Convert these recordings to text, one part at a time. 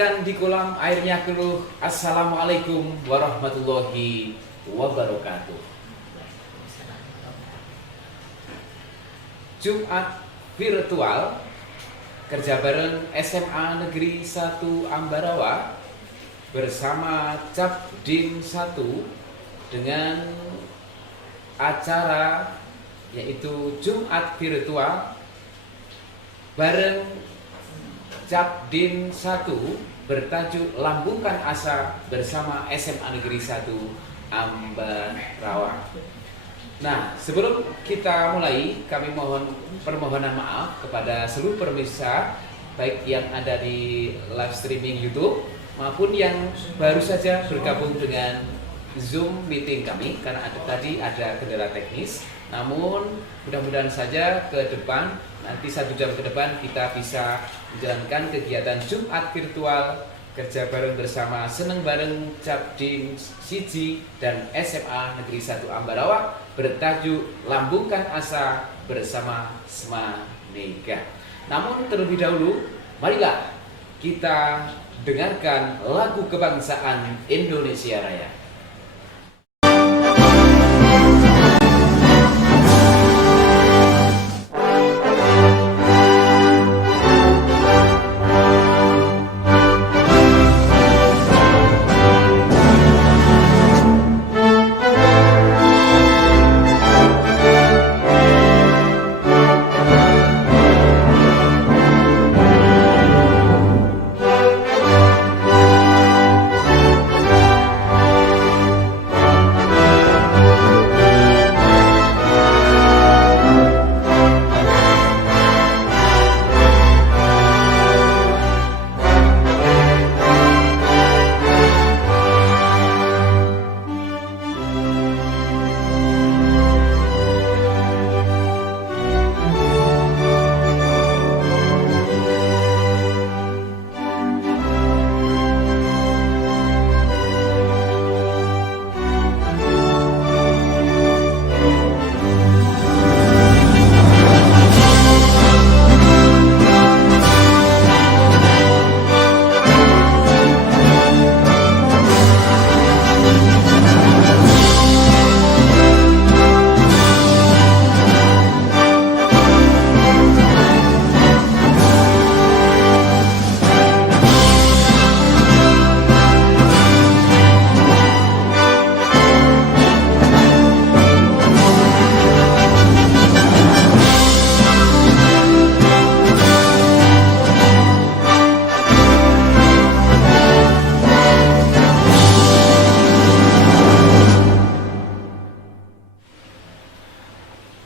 ikan di kolam airnya keluh. Assalamualaikum warahmatullahi wabarakatuh. Jumat virtual kerja bareng SMA Negeri 1 Ambarawa bersama Capdim 1 dengan acara yaitu Jumat virtual bareng Capdim 1 bertajuk Lambungkan Asa bersama SMA Negeri 1 Ambarawa. Nah, sebelum kita mulai, kami mohon permohonan maaf kepada seluruh pemirsa baik yang ada di live streaming YouTube maupun yang baru saja bergabung dengan Zoom meeting kami karena tadi ada kendala teknis. Namun mudah-mudahan saja ke depan, nanti 1 jam ke depan kita bisa menjalankan kegiatan Jumat virtual kerja bareng bersama seneng bareng Capdim Siji dan SMA Negeri 1 Ambarawa bertajuk Lambungkan Asa bersama SMA Mega. Namun terlebih dahulu, marilah kita dengarkan lagu kebangsaan Indonesia Raya.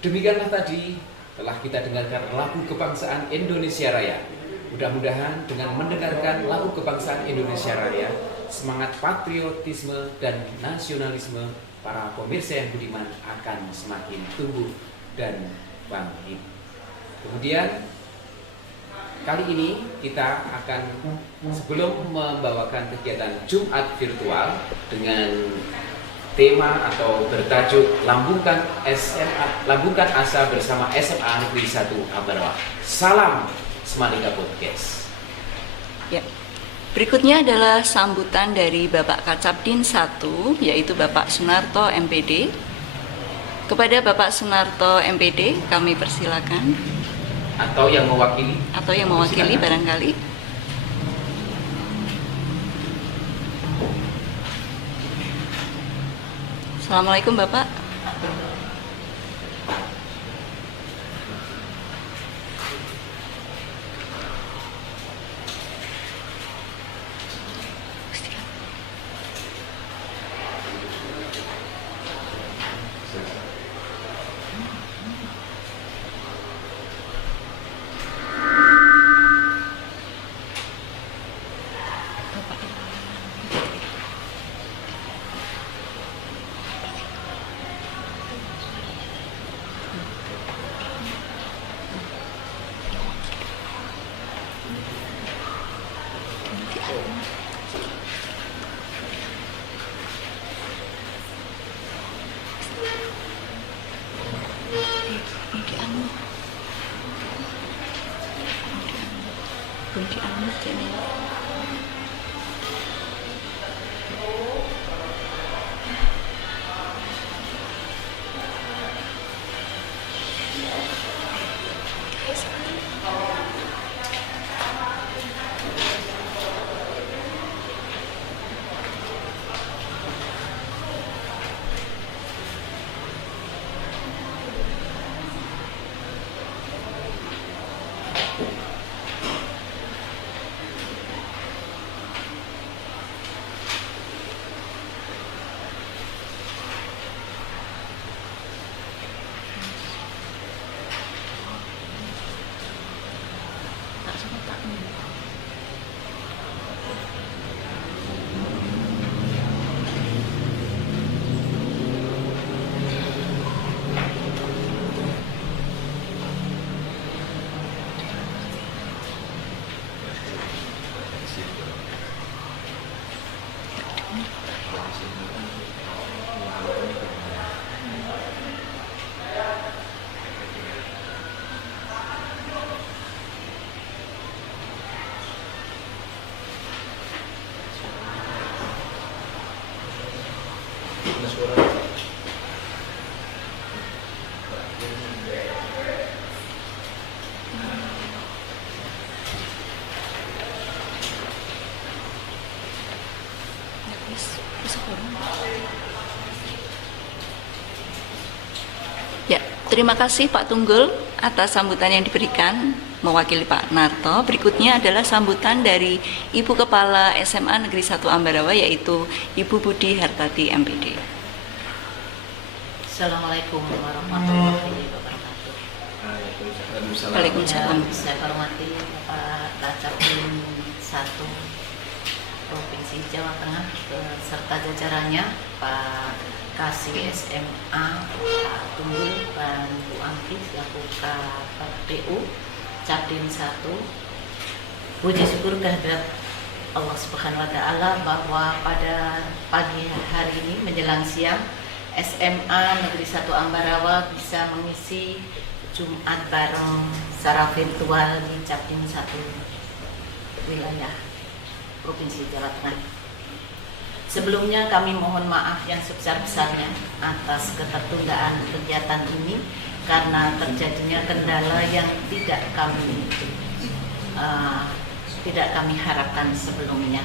Demikianlah tadi telah kita dengarkan lagu kebangsaan Indonesia Raya. Mudah-mudahan dengan mendengarkan lagu kebangsaan Indonesia Raya, semangat patriotisme dan nasionalisme para pemirsa yang budiman akan semakin tumbuh dan bangkit. Kemudian kali ini kita akan sebelum membawakan kegiatan Jumat virtual dengan tema atau bertajuk Lambungkan Asa bersama SMA Negeri 1 Ambarawa. Salam Semalika Podcast. Ya. Berikutnya adalah sambutan dari Bapak Kacapdin 1, yaitu Bapak Sunarto MPD. Kepada Bapak Sunarto MPD kami persilakan. Atau yang mewakili. Barangkali. Assalamualaikum Bapak. Belum dianut ini. Ya, terima kasih Pak Tunggul atas sambutan yang diberikan mewakili Pak Narto. Berikutnya adalah sambutan dari Ibu Kepala SMA Negeri 1 Ambarawa, yaitu Ibu Budi Hartati MPD. Assalamualaikum warahmatullahi wabarakatuh. Waalaikumsalam. Saya hormati Bapak Kacapdin 1 Provinsi Jawa Tengah beserta jajarannya, Pak Kasih SMA, Pak Tunggul, dan Bu Angki selaku KPU Capdin 1. Puji syukur kehadirat Allah Subhanahu wa Ta'ala bahwa pada pagi hari ini menjelang siang SMA Negeri 1 Ambarawa bisa mengisi Jumat bareng secara virtual di Capdin 1 wilayah Provinsi Jawa Tengah. Sebelumnya kami mohon maaf yang sebesar-besarnya atas ketertundaan kegiatan ini karena terjadinya kendala yang tidak kami harapkan sebelumnya.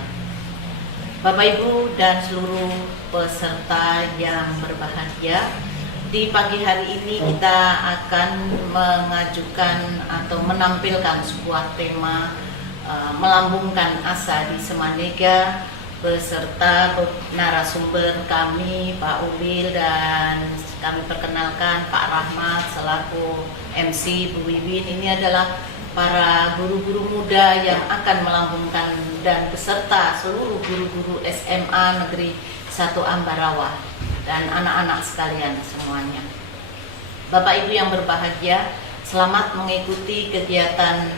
Bapak Ibu dan seluruh peserta yang berbahagia, di pagi hari ini kita akan mengajukan atau menampilkan sebuah tema melambungkan asa di Semanega beserta narasumber kami Pak Ubil, dan kami perkenalkan Pak Rahmat selaku MC, Bu Wiwin. Ini adalah para guru-guru muda yang akan melambungkan dan beserta seluruh guru-guru SMA Negeri 1 Ambarawa dan anak-anak sekalian semuanya. Bapak Ibu yang berbahagia, selamat mengikuti kegiatan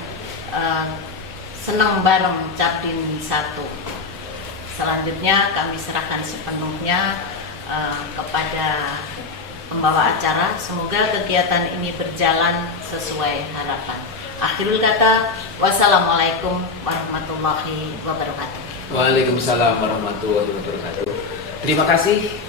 Senang Bareng Capdin 1. Selanjutnya kami serahkan sepenuhnya kepada pembawa acara. Semoga kegiatan ini berjalan sesuai harapan. Akhirul kata, wassalamualaikum warahmatullahi wabarakatuh. Waalaikumsalam warahmatullahi wabarakatuh. Terima kasih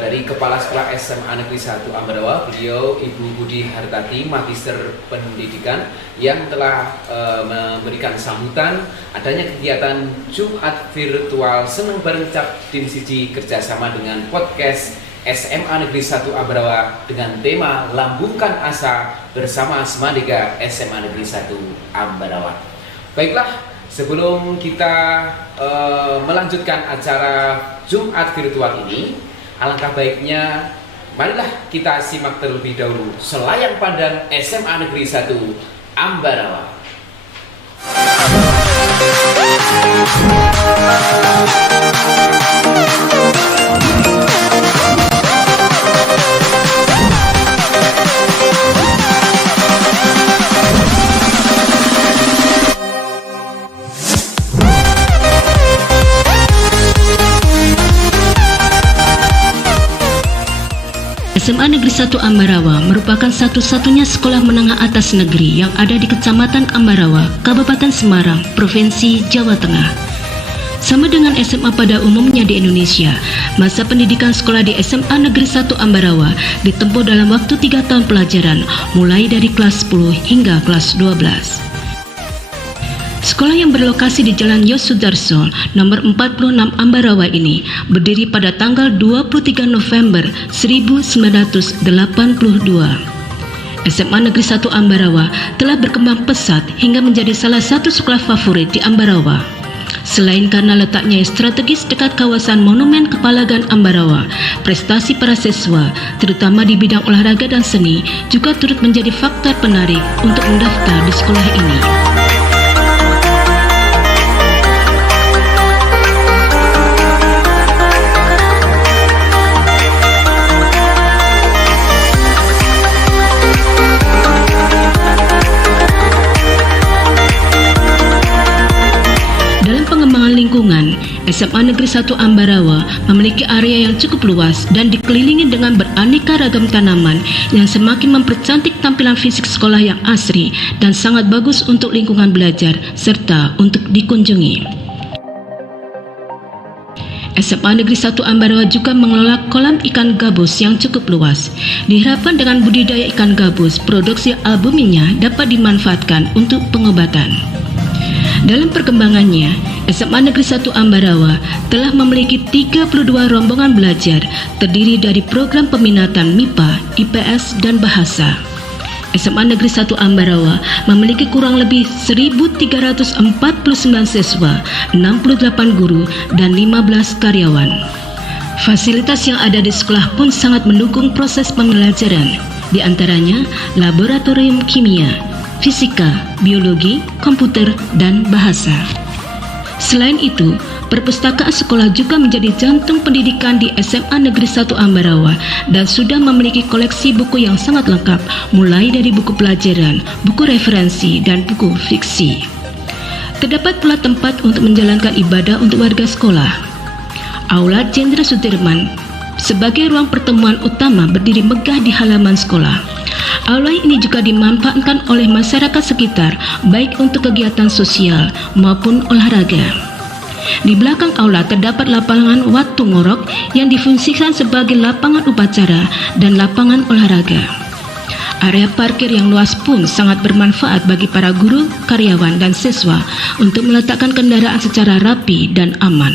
dari Kepala Sekolah SMA Negeri 1 Ambarawa, beliau Ibu Budi Hartati, Magister Pendidikan, yang telah memberikan sambutan adanya kegiatan Jumat virtual Seneng Bareng Capdin Siji kerjasama dengan podcast SMA Negeri 1 Ambarawa dengan tema Lambungkan Asa bersama Semanega SMA Negeri 1 Ambarawa. Baiklah, sebelum kita melanjutkan acara Jumat virtual ini, alangkah baiknya marilah kita simak terlebih dahulu selayang pandang SMA Negeri 1 Ambarawa. SMA Negeri 1 Ambarawa merupakan satu-satunya sekolah menengah atas negeri yang ada di Kecamatan Ambarawa, Kabupaten Semarang, Provinsi Jawa Tengah. Sama dengan SMA pada umumnya di Indonesia, masa pendidikan sekolah di SMA Negeri 1 Ambarawa ditempuh dalam waktu 3 tahun pelajaran, mulai dari kelas 10 hingga kelas 12. Sekolah yang berlokasi di Jalan Yosudarso nomor 46 Ambarawa ini berdiri pada tanggal 23 November 1982. SMA Negeri 1 Ambarawa telah berkembang pesat hingga menjadi salah satu sekolah favorit di Ambarawa. Selain karena letaknya yang strategis dekat kawasan Monumen Kepalagan Ambarawa, prestasi para siswa, terutama di bidang olahraga dan seni, juga turut menjadi faktor penarik untuk mendaftar di sekolah ini. Lingkungan, SMA Negeri 1 Ambarawa memiliki area yang cukup luas dan dikelilingi dengan beraneka ragam tanaman yang semakin mempercantik tampilan fisik sekolah yang asri dan sangat bagus untuk lingkungan belajar serta untuk dikunjungi. SMA Negeri 1 Ambarawa juga mengelola kolam ikan gabus yang cukup luas. Diharapkan dengan budidaya ikan gabus, produksi albuminnya dapat dimanfaatkan untuk pengobatan. Dalam perkembangannya, SMA Negeri 1 Ambarawa telah memiliki 32 rombongan belajar terdiri dari program peminatan MIPA, IPS, dan Bahasa. SMA Negeri 1 Ambarawa memiliki kurang lebih 1.349 siswa, 68 guru, dan 15 karyawan. Fasilitas yang ada di sekolah pun sangat mendukung proses pembelajaran, di antaranya laboratorium kimia, fisika, biologi, komputer, dan bahasa. Selain itu, perpustakaan sekolah juga menjadi jantung pendidikan di SMA Negeri 1 Ambarawa dan sudah memiliki koleksi buku yang sangat lengkap, mulai dari buku pelajaran, buku referensi, dan buku fiksi. Terdapat pula tempat untuk menjalankan ibadah untuk warga sekolah. Aula Jenderal Sudirman sebagai ruang pertemuan utama berdiri megah di halaman sekolah. Aula ini juga dimanfaatkan oleh masyarakat sekitar, baik untuk kegiatan sosial maupun olahraga. Di belakang aula terdapat lapangan Watu Ngorok yang difungsikan sebagai lapangan upacara dan lapangan olahraga. Area parkir yang luas pun sangat bermanfaat bagi para guru, karyawan, dan siswa untuk meletakkan kendaraan secara rapi dan aman.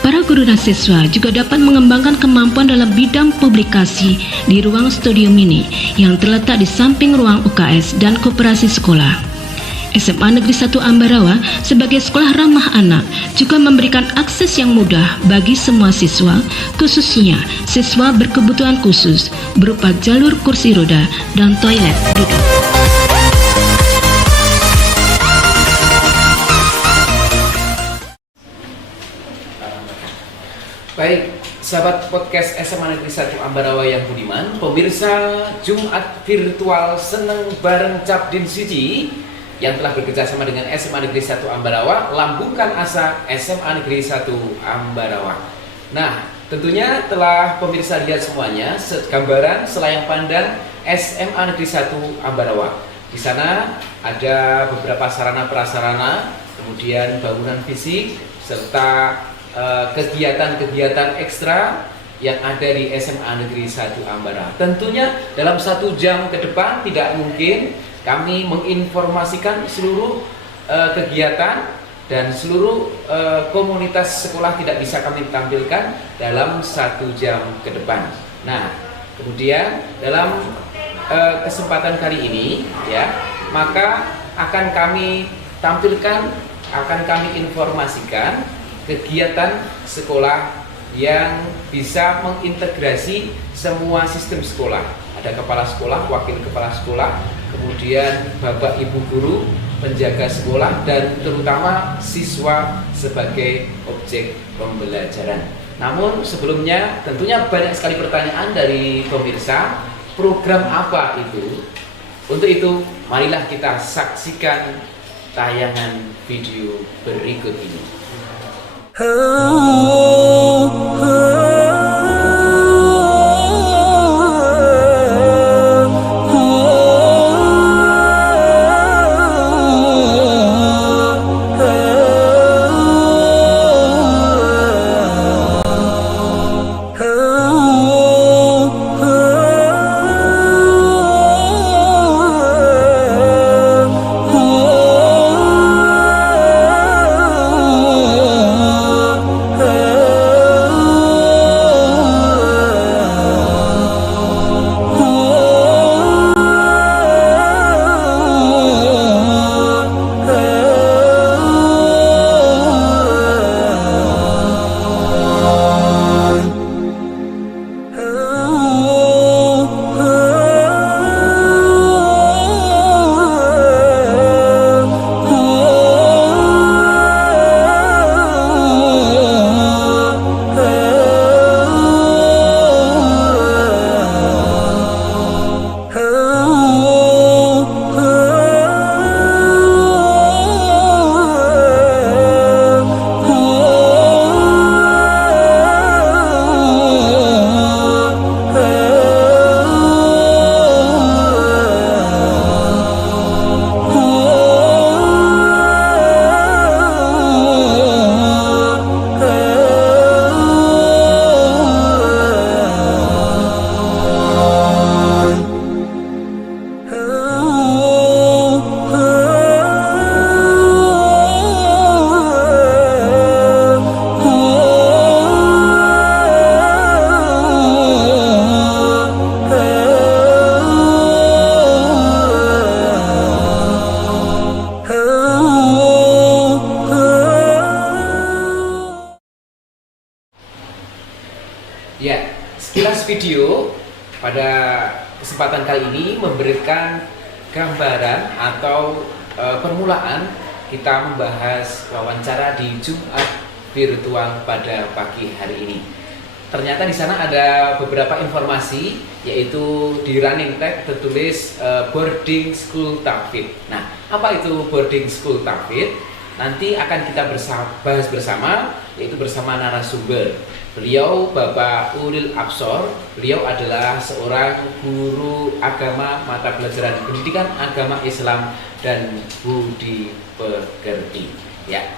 Para guru dan siswa juga dapat mengembangkan kemampuan dalam bidang publikasi di ruang studio mini yang terletak di samping ruang UKS dan koperasi sekolah. SMA Negeri 1 Ambarawa sebagai sekolah ramah anak juga memberikan akses yang mudah bagi semua siswa, khususnya siswa berkebutuhan khusus berupa jalur kursi roda dan toilet duduk. Baik, sahabat podcast SMA Negeri 1 Ambarawa yang budiman, pemirsa Jumat virtual Seneng Bareng Capdin Siji yang telah bekerjasama dengan SMA Negeri 1 Ambarawa, lambungkan asa SMA Negeri 1 Ambarawa. Nah, tentunya telah pemirsa lihat semuanya gambaran selayang pandang SMA Negeri 1 Ambarawa. Di sana ada beberapa sarana prasarana, kemudian bangunan fisik serta kegiatan-kegiatan ekstra yang ada di SMA Negeri 1 Ambarawa. Tentunya dalam 1 jam ke depan tidak mungkin kami menginformasikan seluruh kegiatan dan seluruh komunitas sekolah tidak bisa kami tampilkan dalam 1 jam ke depan. Nah, kemudian dalam kesempatan kali ini ya, maka akan kami tampilkan, akan kami informasikan kegiatan sekolah yang bisa mengintegrasi semua sistem sekolah. Ada kepala sekolah, wakil kepala sekolah, kemudian bapak ibu guru, penjaga sekolah, dan terutama siswa sebagai objek pembelajaran. Namun sebelumnya tentunya banyak sekali pertanyaan dari pemirsa, program apa itu? Untuk itu marilah kita saksikan tayangan video berikut ini. sekilas video pada kesempatan kali ini memberikan gambaran atau permulaan kita membahas wawancara di Jumat virtual pada pagi hari ini. Ternyata di sana ada beberapa informasi, yaitu di running tag tertulis boarding school tahfidz. Nah, apa itu boarding school tahfidz? Nanti akan kita bahas bersama, yaitu bersama narasumber. Beliau Bapak Ulil Absor. Beliau adalah seorang guru agama mata pelajaran pendidikan agama Islam dan budi pekerti. Ya.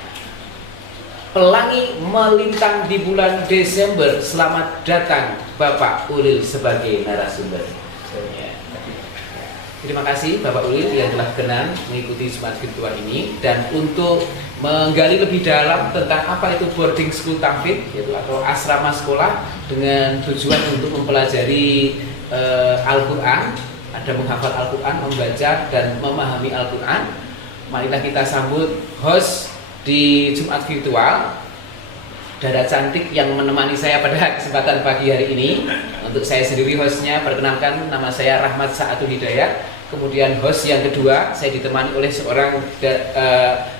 Pelangi melintang di bulan Desember. Selamat datang Bapak Ulil sebagai narasumber. Terima kasih Bapak Ulil yang telah berkenan mengikuti Jumat virtual ini. Dan untuk menggali lebih dalam tentang apa itu boarding school tahfidz, yaitu atau asrama sekolah dengan tujuan untuk mempelajari Al-Quran, ada menghafal Al-Quran, membaca dan memahami Al-Quran. Marilah kita sambut host di Jumat virtual, dada cantik yang menemani saya pada kesempatan pagi hari ini. Untuk saya sendiri hostnya, perkenalkan nama saya Rahmat Sa'atul Hidayat. Kemudian host yang kedua, saya ditemani oleh seorang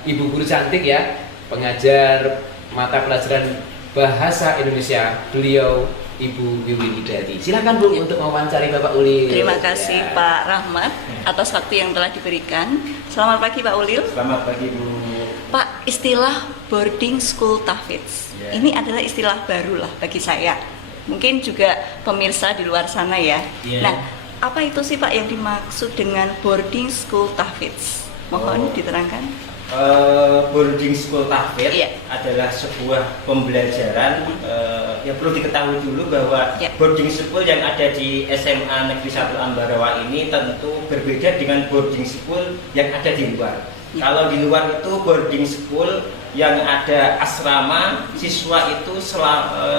ibu guru cantik ya, pengajar mata pelajaran bahasa Indonesia, beliau Ibu Wiwin Hidayati. Silakan Bu untuk mewawancari Bapak Ulil. Terima kasih Pak Rahmat atas waktu yang telah diberikan. Selamat pagi Pak Ulil. Selamat pagi Bu. Pak, istilah boarding school tahfidz ini adalah istilah baru lah bagi saya. Mungkin juga pemirsa di luar sana ya. Nah, apa itu sih Pak yang dimaksud dengan boarding school tahfidz? Mohon diterangkan. Boarding school tahfidz adalah sebuah pembelajaran. Yang perlu diketahui dulu bahwa boarding school yang ada di SMA Negeri 1 Ambarawa ini tentu berbeda dengan boarding school yang ada di luar. Kalau di luar itu boarding school yang ada asrama, siswa itu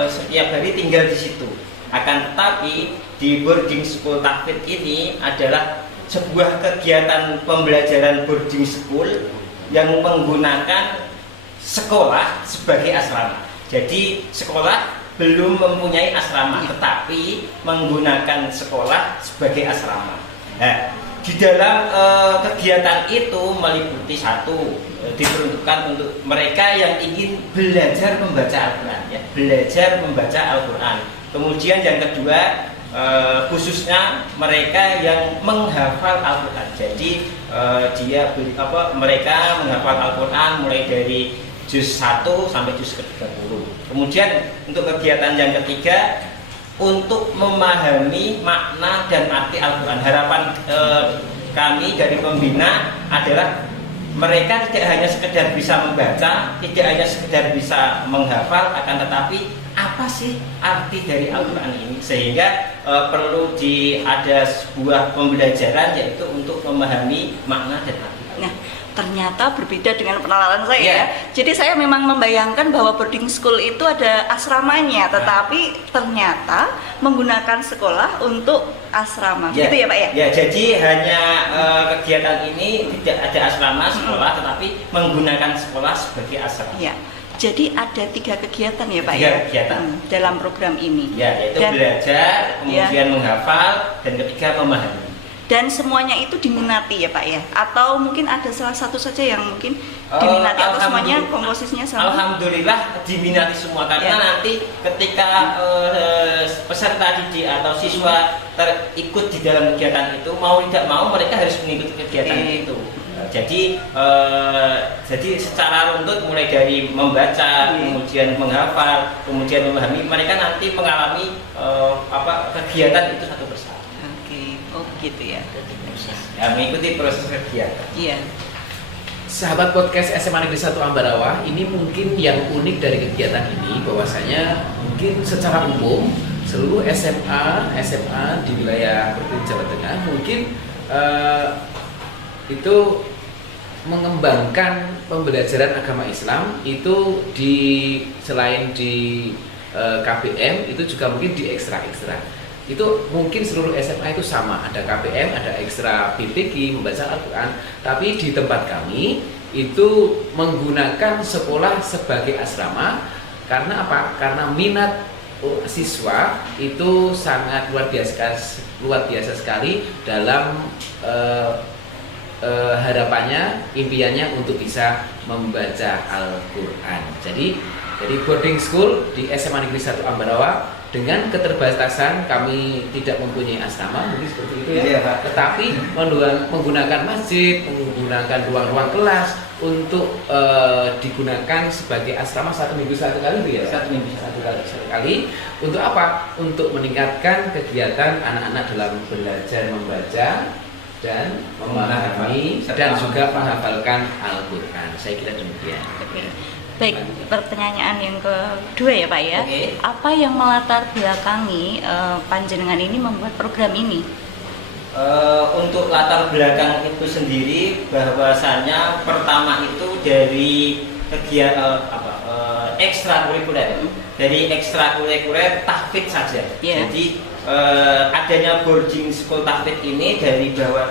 setiap hari tinggal di situ. Akan tetapi di boarding school tahfidz ini adalah sebuah kegiatan pembelajaran boarding school yang menggunakan sekolah sebagai asrama. Jadi sekolah belum mempunyai asrama, tetapi menggunakan sekolah sebagai asrama. Nah, di dalam kegiatan itu meliputi satu, diperuntukkan untuk mereka yang ingin belajar membaca Al-Quran, ya, belajar membaca Al-Quran. Kemudian yang kedua, khususnya mereka yang menghafal Al-Quran. Jadi mereka menghafal Al-Quran mulai dari juz 1 sampai juz ke-30. Kemudian untuk kegiatan yang ketiga, untuk memahami makna dan arti Al-Quran. Harapan kami dari pembina adalah mereka tidak hanya sekedar bisa membaca, tidak hanya sekedar bisa menghafal, akan tetapi apa sih arti dari Al-Quran ini, sehingga perlu ada sebuah pembelajaran yaitu untuk memahami makna dan arti Al-Quran. Nah, ternyata berbeda dengan penalaran saya ya. Jadi saya memang membayangkan bahwa boarding school itu ada asramanya, tetapi ternyata menggunakan sekolah untuk asrama. Gitu ya Pak ya? Ya, jadi hanya kegiatan ini tidak ada asrama sekolah, tetapi menggunakan sekolah sebagai asrama. Ya. Jadi ada 3 kegiatan ya Pak 3 ya? kegiatan dalam program ini. Ya, yaitu belajar, kemudian menghafal, dan ketiga memahami. Dan semuanya itu diminati ya Pak ya? Atau mungkin ada salah satu saja yang mungkin diminati atau semuanya komposisinya sama? Alhamdulillah diminati semua, karena nanti ketika peserta didik atau siswa ikut di dalam kegiatan itu, mau tidak mau mereka harus mengikuti kegiatan itu. Jadi secara runtut mulai dari membaca, kemudian menghafal, kemudian memahami, mereka nanti mengalami kegiatan itu satu persatu. Oh gitu ya. Mengikuti proses kegiatan. Iya. Sahabat podcast SMA Negeri 1 Ambarawa, ini mungkin yang unik dari kegiatan ini, bahwasanya mungkin secara umum seluruh SMA di wilayah Provinsi Jawa Tengah mungkin itu mengembangkan pembelajaran agama Islam itu selain di KBM itu juga mungkin di ekstra. Itu mungkin seluruh SMA itu sama, ada KBM, ada ekstra PPG, membaca Al-Quran. Tapi di tempat kami itu menggunakan sekolah sebagai asrama. Karena apa? Karena minat siswa itu sangat luar biasa sekali dalam harapannya, impiannya untuk bisa membaca Al-Quran. Jadi boarding school di SMA Negeri 1 Ambarawa dengan keterbatasan kami tidak mempunyai asrama, mungkin seperti itu ya. Iya, Pak. Tetapi menggunakan masjid, menggunakan ruang-ruang kelas untuk digunakan sebagai asrama 1 minggu 1 kali itu ya. 1 minggu 1 kali. Untuk apa? Untuk meningkatkan kegiatan anak-anak dalam belajar membaca dan memahami dan juga menghafalkan Al-Quran. Saya kira demikian. Baik, pertanyaan yang kedua ya Pak ya. Oke. Apa yang melatar belakangi panjenengan ini membuat program ini? Untuk latar belakang itu sendiri, bahwasannya pertama itu dari kegiatan ekstrakurikuler, dari ekstrakurikuler tahfidz saja. Yeah. Jadi adanya boarding school tahfidz ini dari bahwa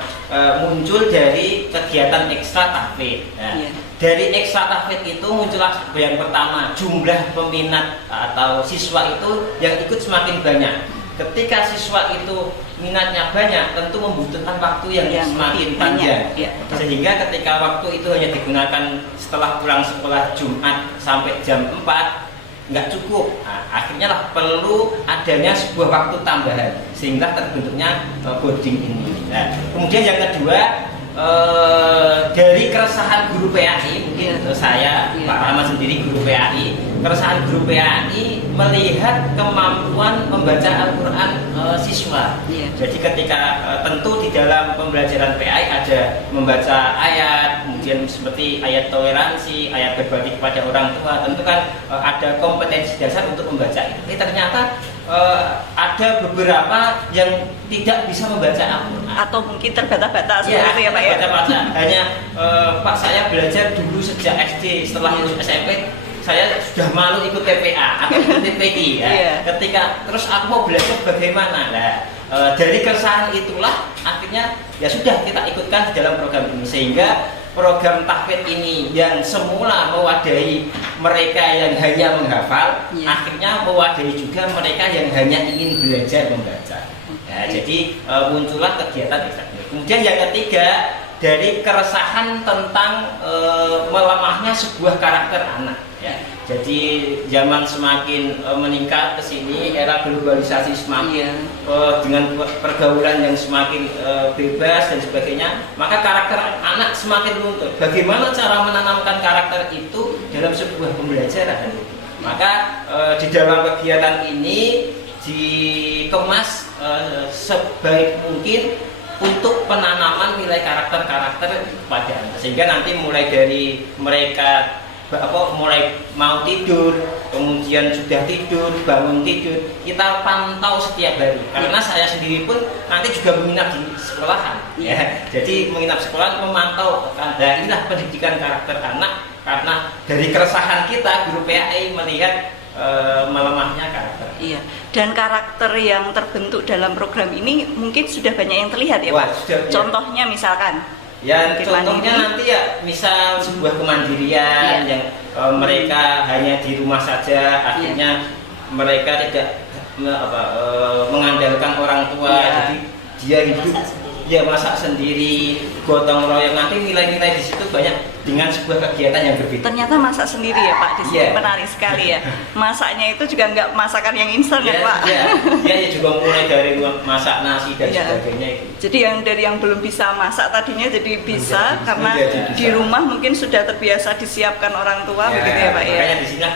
muncul dari kegiatan ekstra tahfidz. Nah, Yeah. Dari ekstra tahfidz itu muncullah yang pertama, jumlah peminat atau siswa itu yang ikut semakin banyak. Ketika siswa itu minatnya banyak, tentu membutuhkan waktu yang semakin panjang. Ya, Sehingga ketika waktu itu hanya digunakan setelah pulang sekolah Jumat sampai jam 4, nggak cukup. Nah, akhirnya lah perlu adanya sebuah waktu tambahan sehingga terbentuknya boarding ini. Nah, kemudian yang kedua, dari keresahan guru PAI, mungkin saya Pak Rahmat sendiri guru PAI, keresahan guru PAI melihat kemampuan membaca Al-Quran siswa. Jadi ketika tentu di dalam pembelajaran PAI ada membaca ayat, kemudian seperti ayat toleransi, ayat berbakti kepada orang tua, tentu kan ada kompetensi dasar untuk membaca itu. Tapi ternyata ada beberapa yang tidak bisa membaca Al-Quran atau mungkin terbata-bata seperti itu ya Pak ya. Terbata-bata. Hanya Pak, saya belajar dulu sejak SD, setelah lulus SMP saya sudah malu ikut TPA atau ikut TPI ya. Ketika terus aku mau belajar bagaimana? Nah, dari keresahan itulah akhirnya ya sudah kita ikutkan di dalam program ini, sehingga program tahfidz ini yang semula mewadahi mereka yang hanya menghafal, akhirnya mewadahi juga mereka yang hanya ingin belajar membaca. Ya, jadi muncullah kegiatan ekstrakurikuler. Kemudian yang ketiga, dari keresahan tentang melemahnya sebuah karakter anak. Ya. Jadi zaman semakin meningkat ke sini, era globalisasi semakin dengan pergaulan yang semakin bebas dan sebagainya, maka karakter anak semakin luntur. Bagaimana cara menanamkan karakter itu dalam sebuah pembelajaran? Maka di dalam kegiatan ini dikemas sebaik mungkin untuk penanaman nilai karakter-karakter pada anak, sehingga nanti mulai dari mereka mulai mau tidur, kemudian sudah tidur, bangun tidur, kita pantau setiap hari. Karena saya sendiri pun nanti juga menginap di sekolahan, ya. Jadi menginap sekolah memantau. Nah, inilah pendidikan karakter anak, karena dari keresahan kita guru PAI melihat melemahnya karakter. Iya. Dan karakter yang terbentuk dalam program ini mungkin sudah banyak yang terlihat ya Pak. Contohnya misalkan. Ya, contohnya nanti ya misal sebuah kemandirian yang mereka hanya di rumah saja, akhirnya mereka tidak mengandalkan orang tua, jadi dia hidup dia masak sendiri, gotong royong. Nanti nilai-nilai di situ banyak dengan sebuah kegiatan yang berbeda. Ternyata masak sendiri ya Pak, di sini menarik sekali ya. Masaknya itu juga nggak masakan yang instan ya Pak. Iya, juga mulai dari masak nasi dan sebagainya itu. Jadi dari yang belum bisa masak tadinya jadi bisa karena di rumah mungkin sudah terbiasa disiapkan orang tua, begitu ya Pak ya. Makanya di sini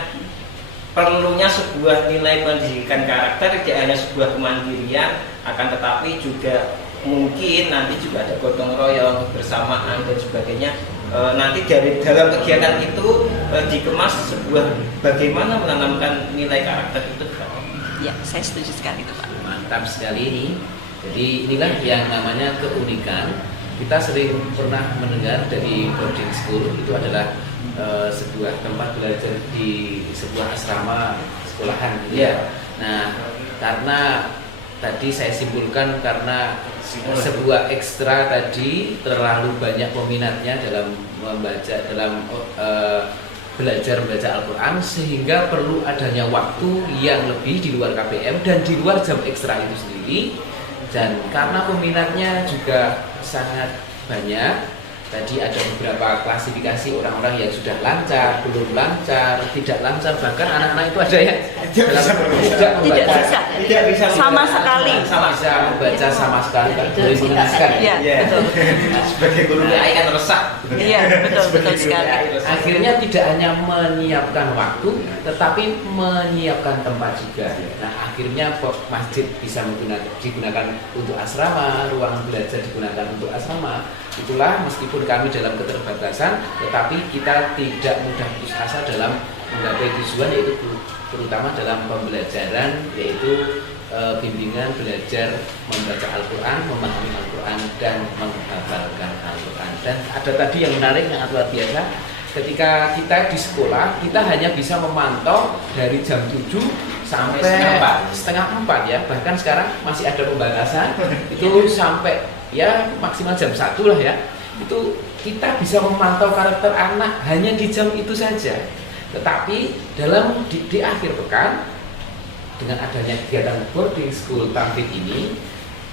perlunya sebuah nilai pendidikan karakter, tidak hanya sebuah kemandirian, akan tetapi juga mungkin nanti juga ada gotong royong, bersamaan dan sebagainya. Nanti dari dalam kegiatan itu dikemas sebuah bagaimana menanamkan nilai karakter itu. Ya, saya setuju sekali itu Pak. Mantap sekali ini. Jadi inilah yang namanya keunikan. Kita sering pernah mendengar dari boarding school itu adalah sebuah tempat belajar di sebuah asrama sekolahan gitu ya. Nah, karena tadi saya simpulkan karena sebuah ekstra tadi terlalu banyak peminatnya dalam membaca, dalam belajar membaca Al-Quran, sehingga perlu adanya waktu yang lebih di luar KPM dan di luar jam ekstra itu sendiri. Dan karena peminatnya juga sangat banyak, tadi ada beberapa klasifikasi orang-orang yang sudah lancar, belum lancar, tidak lancar, bahkan anak-anak itu ada yang tidak bisa sama sekali, bisa membaca sama sekali, kan boleh menuliskan. Betul. Sebagai guru PAI kan resah. Iya, betul sekali. Akhirnya tidak hanya menyiapkan waktu, tetapi menyiapkan tempat juga. Nah, akhirnya masjid bisa digunakan untuk asrama, ruangan belajar digunakan untuk asrama. Itulah meskipun kami dalam keterbatasan, tetapi kita tidak mudah putus asa dalam menggapai tujuan, yaitu terutama dalam pembelajaran, yaitu bimbingan belajar membaca Al-Quran, memahami Al-Quran, dan menghafalkan Al-Quran. Dan ada tadi yang menarik, yang luar biasa, ketika kita di sekolah, kita hanya bisa memantau dari jam 7 sampai setengah 4 ya. Bahkan sekarang masih ada pembatasan, itu sampai ya maksimal jam 1 lah ya. Itu kita bisa memantau karakter anak hanya di jam itu saja. Tetapi di akhir pekan, dengan adanya kegiatan boarding school tahfidz ini,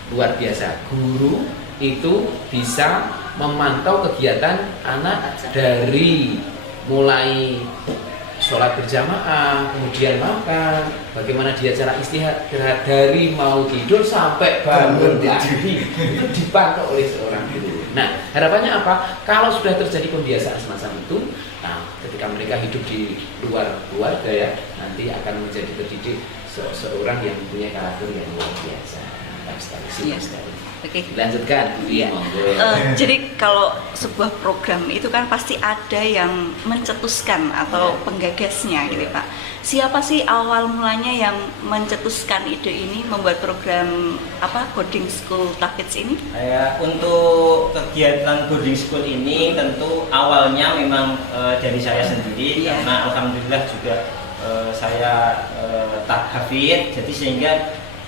luar biasa, guru itu bisa memantau kegiatan anak dari mulai sholat berjamaah, kemudian makan, bagaimana dia cara istirahat, dari mau tidur sampai bangun lagi, itu dipantau oleh seorang guru. Nah, harapannya apa? Kalau sudah terjadi pembiasaan semacam itu, nah ketika mereka hidup di luar keluarga ya, nanti akan menjadi terdidik seorang yang mempunyai karakter yang luar biasa. Oke. Dilanjutkan. Iya. Jadi kalau sebuah program itu kan pasti ada yang mencetuskan atau penggagasnya gitu Pak. Siapa sih awal mulanya yang mencetuskan ide ini, membuat program boarding school tahfidz ini? Untuk kegiatan boarding school ini tentu awalnya memang dari saya sendiri, karena alhamdulillah juga saya hafidz, jadi sehingga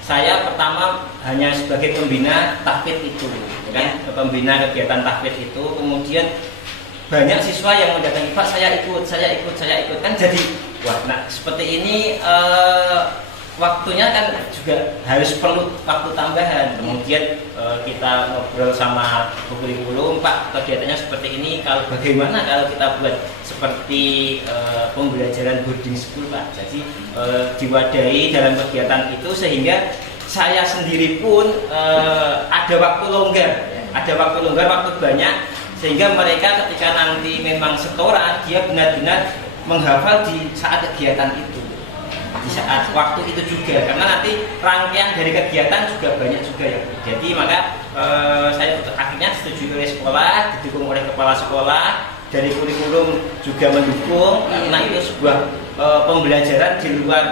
saya pertama hanya sebagai pembina tahfidz itu, kan, pembina kegiatan tahfidz itu. Kemudian banyak siswa yang mendatangi, Pak saya ikut, kan jadi wah, nah seperti ini waktunya kan juga harus perlu waktu tambahan. Kemudian kita ngobrol sama kurikulum, Pak kegiatannya seperti ini, kalau bagaimana kalau kita buat seperti pembelajaran boarding school Pak. Jadi diwadahi dalam kegiatan itu sehingga saya sendiri pun ada waktu longgar, waktu banyak, sehingga mereka ketika nanti memang setoran dia benar-benar menghafal di saat kegiatan itu, di saat waktu itu juga, karena nanti rangkaian dari kegiatan juga banyak juga ya. Jadi maka saya akhirnya disetujui oleh sekolah, didukung oleh kepala sekolah, dari kurikulum juga mendukung, karena itu sebuah pembelajaran di luar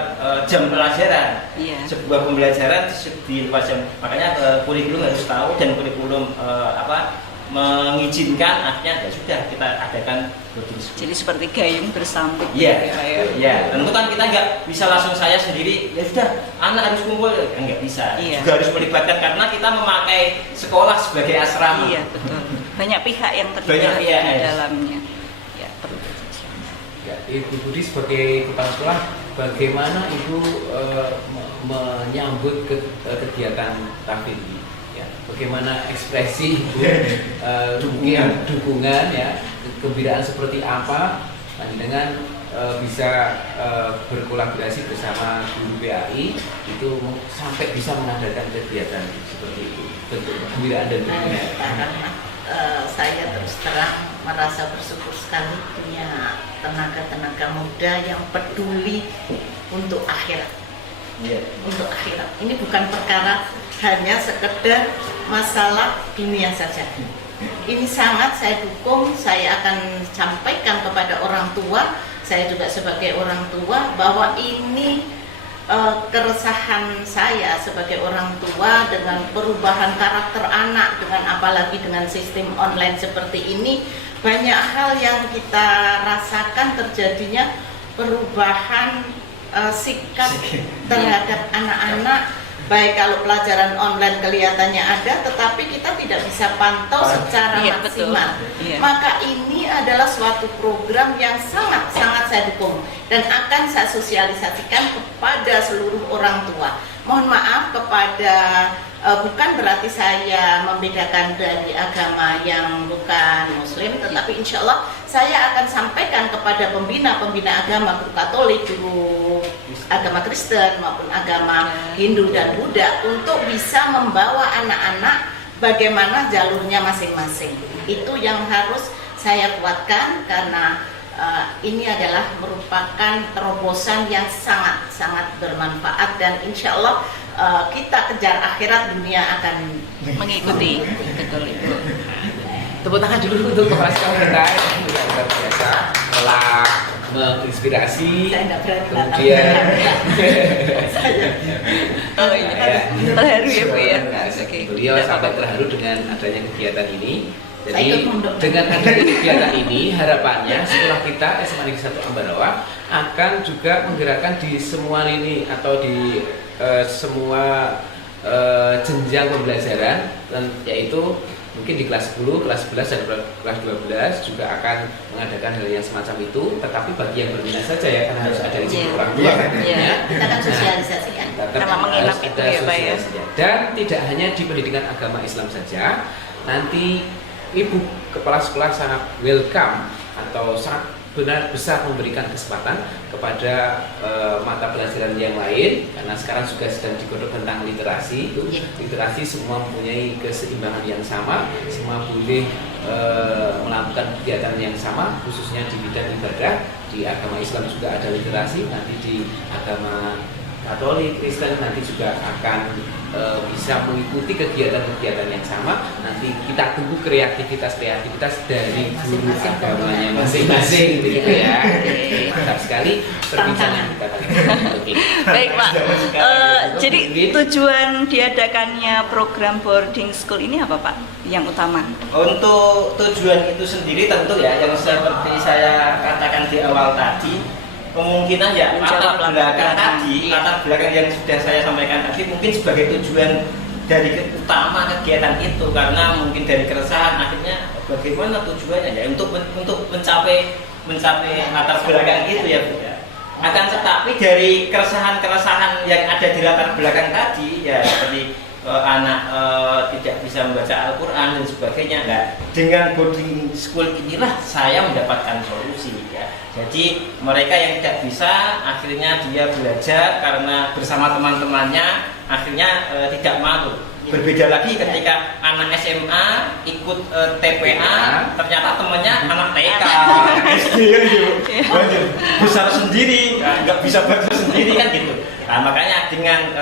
jam pelajaran, sebuah pembelajaran di luar jam, makanya kurikulum harus tahu, dan kurikulum mengizinkan, akhirnya ya sudah kita adakan boarding school. Jadi seperti gayung bersambut. Iya. Tentu kan kita nggak bisa langsung saya sendiri, ya sudah anak harus kumpul, kan nggak bisa. Juga harus melibatkan, karena kita memakai sekolah sebagai asrama. Iya betul. Banyak pihak yang terlibat di dalamnya. Ya perlu. Ya, Ibu Budi sebagai kepala sekolah, bagaimana Ibu menyambut kegiatan tahfidz ini? Bagaimana ekspresi Ibu, dukungan ya, kegembiraan seperti apa, dengan bisa berkolaborasi bersama guru PAI itu sampai bisa mengadakan kegiatan seperti itu, bentuk kegembiraan dan dukungan. Saya terus terang merasa bersyukur sekali punya tenaga-tenaga muda yang peduli untuk akhirat. Untuk akhirat ini bukan perkara hanya sekedar masalah dunia saja. Ini sangat saya dukung. Saya akan sampaikan kepada orang tua, saya juga sebagai orang tua, bahwa ini keresahan saya sebagai orang tua dengan perubahan karakter anak, dengan apalagi dengan sistem online seperti ini, banyak hal yang kita rasakan terjadinya perubahan sikap terhadap anak-anak baik kalau pelajaran online kelihatannya ada, tetapi kita tidak bisa pantau secara maksimal. Maka ini adalah suatu program yang sangat-sangat saya dukung dan akan saya sosialisasikan kepada seluruh orang tua. Mohon maaf kepada bukan berarti saya membedakan dari agama yang bukan Muslim, tetapi insya Allah saya akan sampaikan kepada pembina-pembina agama, guru Katolik, guru agama Kristen maupun agama Hindu dan Buddha untuk bisa membawa anak-anak bagaimana jalurnya masing-masing. Itu yang harus saya kuatkan karena ini adalah merupakan terobosan yang sangat-sangat bermanfaat dan insya Allah kita kejar akhirat, dunia akan mengikuti. Betul itu. Tepuk tangan dulu untuk kepala sekolah kita yang luar biasa telah menginspirasi. Saya nggak berani kemudian Terharu ya Bu ya. beliau sampai terharu dengan adanya kegiatan ini. Jadi dengan adanya kegiatan ini harapannya setelah kita SMA Negeri 1 Ambarawa akan juga menggerakkan di semua lini atau di semua jenjang pembelajaran, dan yaitu mungkin di kelas 10, kelas 11 dan kelas 12 juga akan mengadakan hal yang semacam itu, tetapi bagi yang berminat saja ya, karena harus ada izin orang tua kita akan sosialisasikan. Karena menginap itu ya Pak ya. Dan tidak hanya di pendidikan agama Islam saja, nanti ibu kepala sekolah sangat welcome atau sangat benar besar memberikan kesempatan kepada mata pelajaran yang lain, karena sekarang juga sedang digodok tentang literasi. Literasi semua mempunyai keseimbangan yang sama, semua boleh melakukan kegiatan yang sama, khususnya di bidang ibadah. Di agama Islam juga ada literasi, nanti di agama Katolik, Kristen nanti juga akan bisa mengikuti kegiatan-kegiatan yang sama. Nanti kita tunggu kreativitas dari guru agamanya masing-masing, gitu ya. Mantap sekali perbincangan kita kali ini. Baik Pak, jadi tujuan diadakannya program boarding school ini apa Pak? Yang utama? Untuk tujuan itu sendiri tentu ya, yang seperti saya katakan di awal tadi, kemungkinan ya latar belakang yang sudah saya sampaikan tadi mungkin sebagai tujuan dari utama kegiatan itu, karena mungkin dari keresahan akhirnya bagaimana tujuannya ya untuk mencapai latar belakang itu ya Bu ya. Akan tetapi dari keresahan yang ada di latar belakang tadi ya, seperti anak tidak bisa membaca Al-Quran dan sebagainya. Nah, dengan boarding school inilah saya mendapatkan solusi ya. Jadi mereka yang tidak bisa akhirnya dia belajar karena bersama teman-temannya akhirnya tidak malu. Berbeda lagi ketika anak SMA ikut TPA, ternyata temannya anak TK, SD gitu, besar sendiri, nggak bisa baca sendiri kan gitu. Nah makanya dengan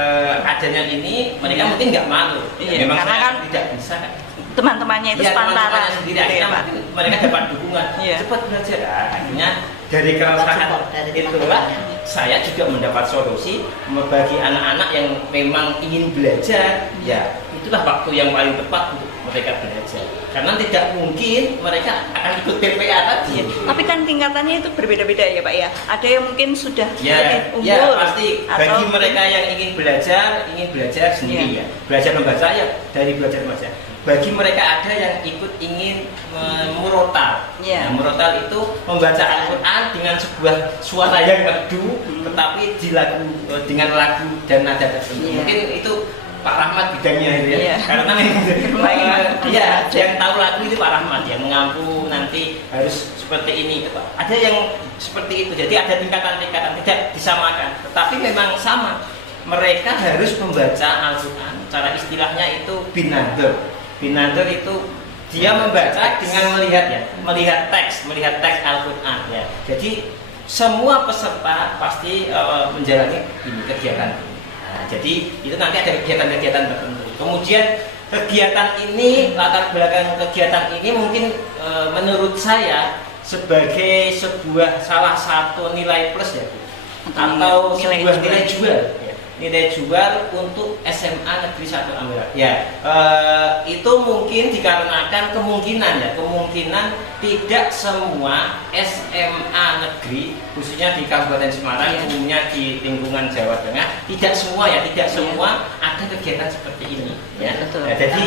adanya ini mereka mungkin nggak malu. Memang karena saya kan tidak bisa kan. Teman-temannya itu sepantaran sendiri, akhirnya mereka dapat dukungan, cepat belajar. Akhirnya dari keresahan itulah saya juga mendapat solusi bagi anak-anak yang memang ingin belajar. Ya itulah waktu yang paling tepat untuk mereka belajar, karena tidak mungkin mereka akan ikut PPA tadi. Tapi kan tingkatannya itu berbeda-beda ya Pak ya. Ada yang mungkin sudah lebih unggul. Ya pasti bagi mereka yang ingin belajar sendiri ya, belajar membaca ya dari belajar membaca. Bagi mereka ada yang ingin murotal. Nah, murotal itu membaca Al-Quran dengan sebuah suara yang merdu, tetapi dengan lagu dan nada tertentu. Mungkin itu Pak Rahmat bidangnya ya. Karena yang tahu lagu itu Pak Rahmat, yang mengampu nanti harus seperti ini. Ada yang seperti itu. Jadi ada tingkatan-tingkatan, tidak disamakan, tetapi memang sama. Mereka harus membaca Al-Quran. Cara istilahnya itu binador. Binador itu dia membaca dengan melihat teks Al-Quran ya. Jadi semua peserta pasti menjalani ini kegiatan. Nah, jadi itu nanti ada kegiatan-kegiatan tertentu. Kemudian kegiatan ini, latar belakang kegiatan ini mungkin menurut saya sebagai salah satu nilai plus ya, atau sebuah nilai jual. nilai jual untuk SMA Negeri 1 Ambarawa. Ya, itu mungkin dikarenakan kemungkinan tidak semua SMA negeri khususnya di Kabupaten Semarang, umumnya di lingkungan Jawa Tengah, tidak semua ada kegiatan seperti ini. Ya. Betul. Nah, jadi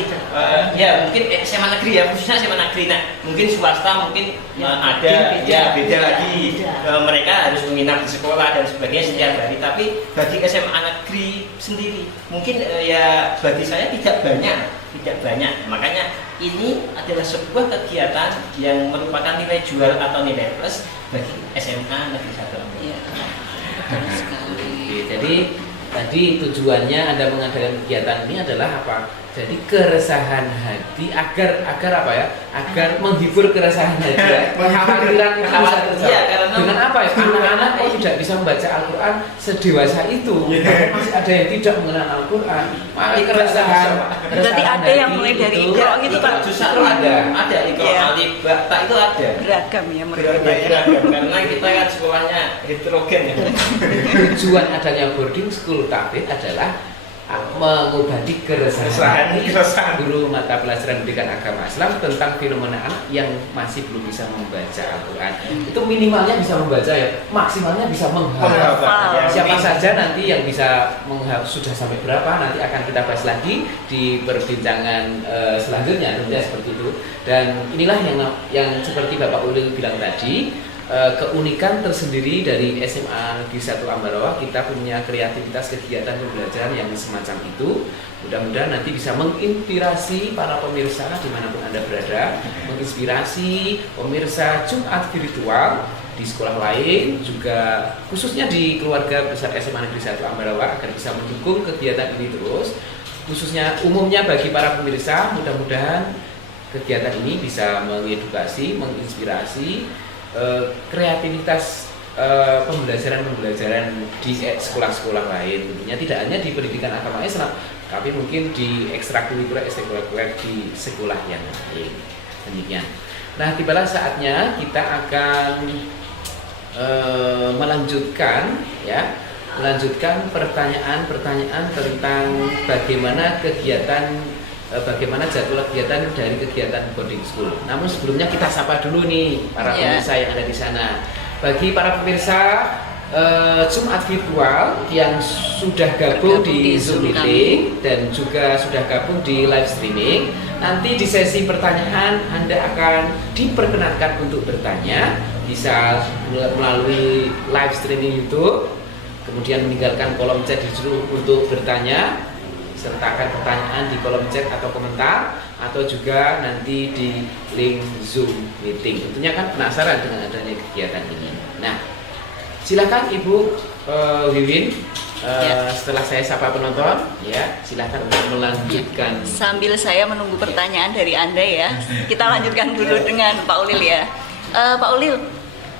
ya mungkin SMA negeri ya, khususnya SMA negeri. Nah, mungkin swasta mungkin ada beda lagi. Mereka harus menginap di sekolah dan sebagainya setiap hari. Tapi bagi SMA negeri sendiri mungkin ya bagi saya tidak banyak. Makanya ini adalah sebuah kegiatan yang merupakan nilai jual atau nilai plus bagi SMA Negeri 1 Ambarawa. Iya, betul sekali. Oke, jadi tadi tujuannya Anda mengadakan kegiatan ini adalah apa? Jadi keresahan hati agar apa ya? Agar menghibur keresahan hati. Ya. Kekhawatiran itu bisa terjawab. Iya, karena dengan apa ya? Anak-anak kok tidak bisa membaca Al-Quran sedewasa itu. Masih ada yang tidak mengenal Al-Quran. Maka keresahan. Berarti ada yang mulai dari itu, Iqra gitu Pak? Justru ada Iqra, Alif, Ba, Ta itu ada. Beragam ya mereka. Beragam karena kita kan sekolahnya heterogen ya. Tujuan adanya boarding school tahfidz adalah mengobati keresahan guru mata pelajaran pendidikan agama Islam tentang fenomena anak yang masih belum bisa membaca Al-Quran. Itu minimalnya bisa membaca ya, maksimalnya bisa menghafal. Siapa saja nanti yang bisa menghafal sudah sampai berapa nanti akan kita bahas lagi di perbincangan selanjutnya tentunya seperti itu. Dan inilah yang seperti Bapak Ulil bilang tadi, keunikan tersendiri dari SMA Negeri 1 Ambarawa. Kita punya kreativitas kegiatan pembelajaran yang semacam itu. Mudah-mudahan nanti bisa menginspirasi para pemirsa dimanapun Anda berada, menginspirasi pemirsa Jumat virtual di sekolah lain, juga khususnya di keluarga besar SMA Negeri 1 Ambarawa agar bisa mendukung kegiatan ini terus. Khususnya umumnya bagi para pemirsa, mudah-mudahan kegiatan ini bisa mengedukasi, menginspirasi kreativitas pembelajaran di sekolah-sekolah lain, tentunya tidak hanya di pendidikan agama Islam, tapi mungkin di ekstrakurikuler di sekolah yang lain. Demikian. Nah, tibalah saatnya kita akan melanjutkan pertanyaan-pertanyaan tentang bagaimana jadwal kegiatan dari kegiatan boarding school. Namun sebelumnya kita sapa dulu nih para pemirsa yang ada di sana. Bagi para pemirsa Jumat virtual yang sudah gabung di Zoom meeting dan juga sudah gabung di live streaming, nanti di sesi pertanyaan Anda akan diperkenankan untuk bertanya, bisa melalui live streaming YouTube, kemudian meninggalkan kolom chat di situ untuk bertanya, sertakan pertanyaan di kolom chat atau komentar, atau juga nanti di link Zoom meeting. Tentunya kan penasaran dengan adanya kegiatan ini. Nah, silakan Ibu Wiwin, setelah saya sapa penonton, ya silakan untuk melanjutkan. Sambil saya menunggu pertanyaan dari Anda ya, kita lanjutkan dulu dengan Pak Ulil ya. Pak Ulil,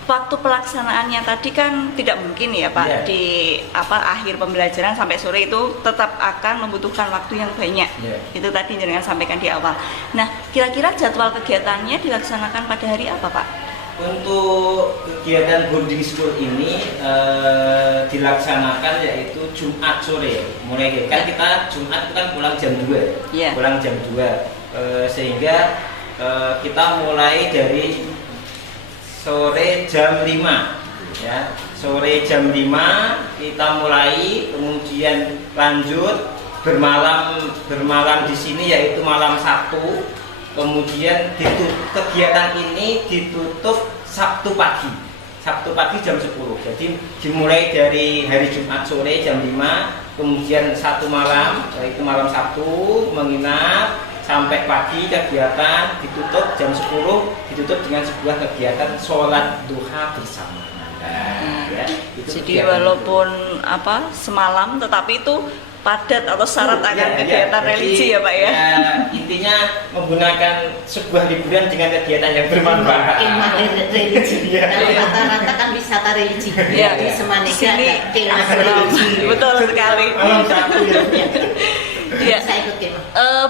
waktu pelaksanaannya tadi kan tidak mungkin ya Pak, di akhir pembelajaran sampai sore itu tetap akan membutuhkan waktu yang banyak. Itu tadi jenengan sampaikan di awal. Nah, kira-kira jadwal kegiatannya dilaksanakan pada hari apa Pak? Untuk kegiatan boarding school ini dilaksanakan yaitu Jumat sore. Mulai kan kita Jumat itu kan pulang jam 2. Pulang jam 2. Sehingga kita mulai dari sore jam 5 ya. Sore jam 5 kita mulai, kemudian lanjut bermalam di sini yaitu malam Sabtu. Kemudian kegiatan ini ditutup Sabtu pagi jam 10. Jadi dimulai dari hari Jumat sore jam 5, kemudian satu malam yaitu malam Sabtu menginap sampai pagi, kegiatan ditutup jam 10, ditutup dengan sebuah kegiatan sholat duha bersama. Ya, jadi walaupun semalam, tetapi itu padat atau syarat akan kegiatan religi ya Pak ya? Intinya menggunakan sebuah liburan dengan kegiatan yang bermanfaat. Kemah religi. Kalau rata-rata kan wisata religi. Di Semanika ada kemah religi. Betul sekali. Ya.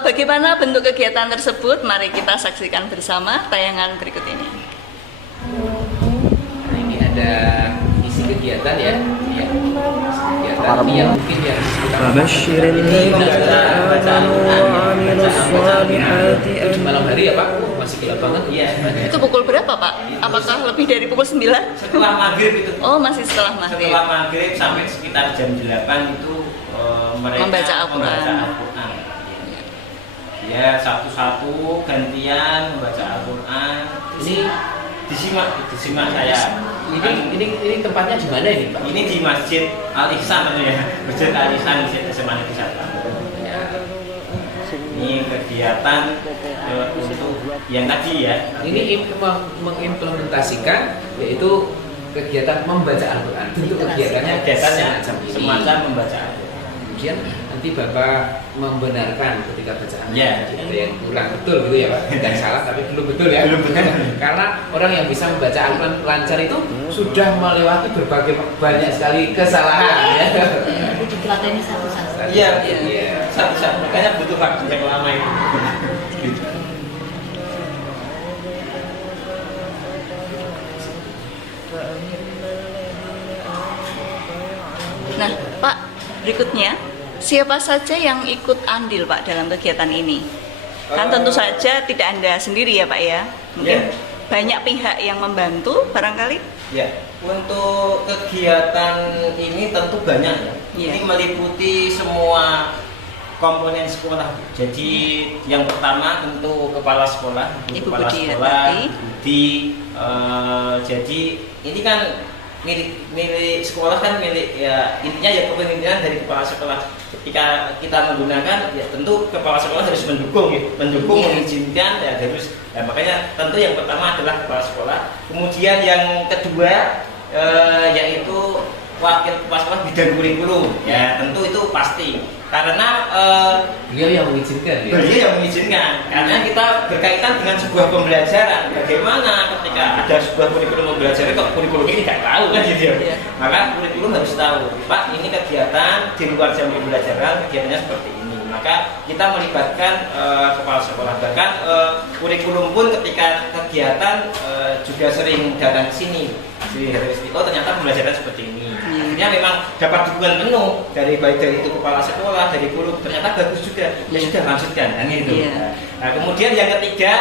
Bagaimana bentuk kegiatan tersebut? Mari kita saksikan bersama tayangan berikut ini. Nah, ini ada isi kegiatan ya. Isi kegiatan kegiatan yang mungkin yang kita فبشر الذين آمنوا وعملوا الصالحات di malam hari ya Pak, masih gelap banget. Iya. Itu pukul berapa Pak? Apakah lebih dari pukul 9? Setelah maghrib itu. Oh, masih setelah maghrib. Setelah maghrib sampai sekitar jam 8 itu mereka Membaca Al-Quran. Al-Quran. Ya, satu-satu gantian membaca Al-Quran. Ini disimak saya. Ini tempatnya di mana ini Pak? Ini di Masjid Al-Ihsan ya. Masjid Al-Ihsan Masjid SMA Negeri 1. Ya. Ini kegiatan untuk yang tadi ya. Ini mengimplementasikan yaitu kegiatan membaca Al-Quran. Bentuk kegiatannya semacam membaca Al-Quran. Kemudian nanti Bapak membenarkan ketika bacaan Ya. ada yang kurang betul gitu ya Pak, tidak salah tapi belum betul ya. Belum betul. Karena orang yang bisa membaca Al-Quran lancar itu sudah melewati berbagai banyak sekali kesalahan ya. Itu dilatih satu-satu. Iya, Iya. satu-satu. Makanya butuh waktu yang lama itu. Nah, Pak, berikutnya siapa saja yang ikut andil Pak dalam kegiatan ini? Kan tentu saja tidak Anda sendiri ya Pak ya. Mungkin Ya. banyak pihak yang membantu barangkali. Ya, untuk kegiatan ini tentu banyak ya. Iya. Ini meliputi semua komponen sekolah. Jadi yang pertama tentu kepala sekolah, Ibu kepala Budi ya, sekolah, tadi. Budi. Jadi ini kan milik sekolah kan milik ya, intinya ya kepemimpinan dari kepala sekolah. Ketika kita menggunakan ya tentu kepala sekolah harus mendukung ya, Iya. mengizinkan ya harus. Ya, makanya tentu yang pertama adalah kepala sekolah. Kemudian yang kedua yaitu wakil kepala sekolah bidang kurikulum. Ya tentu itu pasti karena Beliau yang mengizinkan ya. beliau yang mengizinkan karena kita berkaitan dengan sebuah pembelajaran. Bagaimana ketika ada sebuah kurikulum pembelajaran kok kurikulum ini tidak tahu kan gitu ya. Iya. Maka kurikulum harus tahu, Pak, ini kegiatan di luar jam pembelajaran kegiatannya seperti ini. Maka kita melibatkan kepala sekolah. Bahkan kurikulum pun ketika kegiatan juga sering datang ke sini. Jadi oh ternyata pembelajaran seperti ini. Akhirnya memang dapat dukungan penuh dari baik dari itu kepala sekolah, dari guru. Ternyata bagus juga. Ya sudah lanjutkan. Kan itu. Iya. Nah, kemudian yang ketiga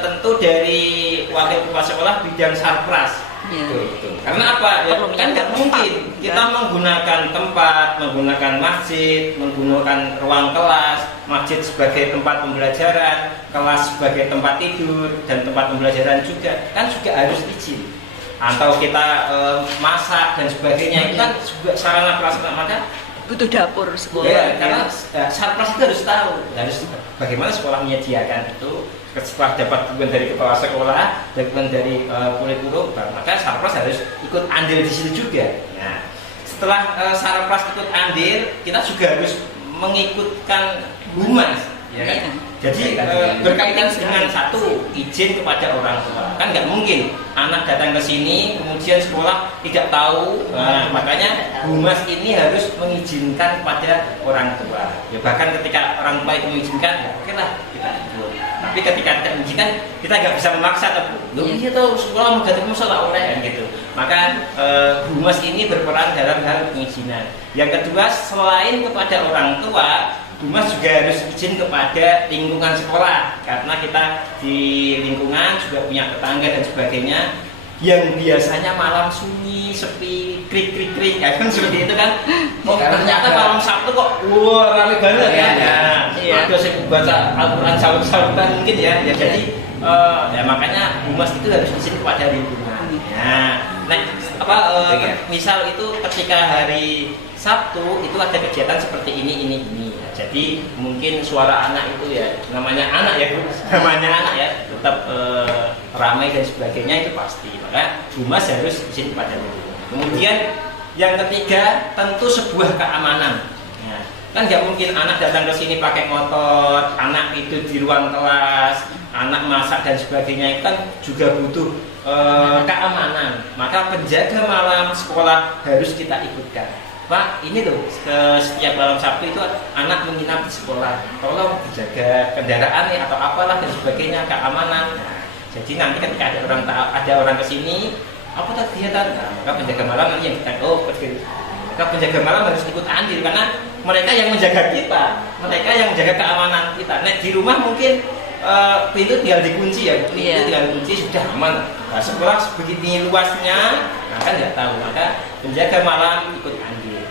tentu dari wakil kepala sekolah bidang sarpras. Ya. Betul. Karena apa? Ya, Perlu kan nggak tempat. mungkin kita menggunakan tempat, menggunakan masjid, menggunakan ruang kelas, masjid sebagai tempat pembelajaran, kelas sebagai tempat tidur, dan tempat pembelajaran juga, kan juga harus izin. Atau kita masak dan sebagainya, itu kan juga sarana prasarana. Maka Butuh dapur sekolah. ya, karena sarpras itu harus tahu, harus bagaimana sekolah menyediakan itu. Setelah dapat dukungan dari kepala sekolah, dukungan dari kurikulum, maka sarpras harus ikut andil di situ juga. Nah, setelah sarpras ikut andil, kita juga harus mengikutkan humas, ya kan? Iya. Jadi berkaitan dengan satu izin kepada orang tua. Kan nggak mungkin anak datang ke sini kemudian sekolah tidak tahu. Nah, makanya humas ini harus mengizinkan kepada orang tua. Ya bahkan ketika orang tua itu mengizinkan, ya oke lah kita ikut. Tapi ketika tidak mengizinkan, kita nggak bisa memaksa. Loh iya tahu sekolah mau datang masalah oleh kan gitu. Maka humas ini berperan dalam hal pengizinan. Yang kedua, selain kepada orang tua, humas juga harus izin kepada lingkungan sekolah karena kita di lingkungan juga punya tetangga dan sebagainya yang biasanya malam sunyi, sepi, krik ya kan seperti itu kan. Oh ternyata malam Sabtu kok wah rame banget kan ya. Ada saya baca Al-Quran salut-salutan mungkin ya. Jadi ya makanya humas itu harus izin kepada lingkungan. Misal itu ketika hari Sabtu itu ada kegiatan seperti ini. Jadi mungkin suara anak itu ya namanya anak ya tetap ramai dan sebagainya itu pasti. Maka humas harus izin kepada lingkungan. Kemudian yang ketiga tentu sebuah keamanan. Nah, kan nggak mungkin anak datang ke sini pakai motor, anak itu di ruang kelas, anak masak dan sebagainya itu kan juga butuh keamanan. Maka penjaga malam sekolah harus kita ikutkan. Pak, ini loh setiap malam Sabtu itu anak menginap di sekolah, tolong dijaga kendaraan nih atau apalah dan sebagainya, keamanan. Nah, jadi nanti ketika ada orang kesini, apa kegiatan? Nah, maka penjaga malam nanti yang kita maka penjaga malam harus ikut andil karena mereka yang menjaga kita, mereka yang menjaga keamanan kita. Nah di rumah mungkin pintu tinggal dikunci ya, pintu tinggal dikunci sudah aman. Nah, sekolah sebegini luasnya, nah kan nggak tahu, maka penjaga malam ikut andil.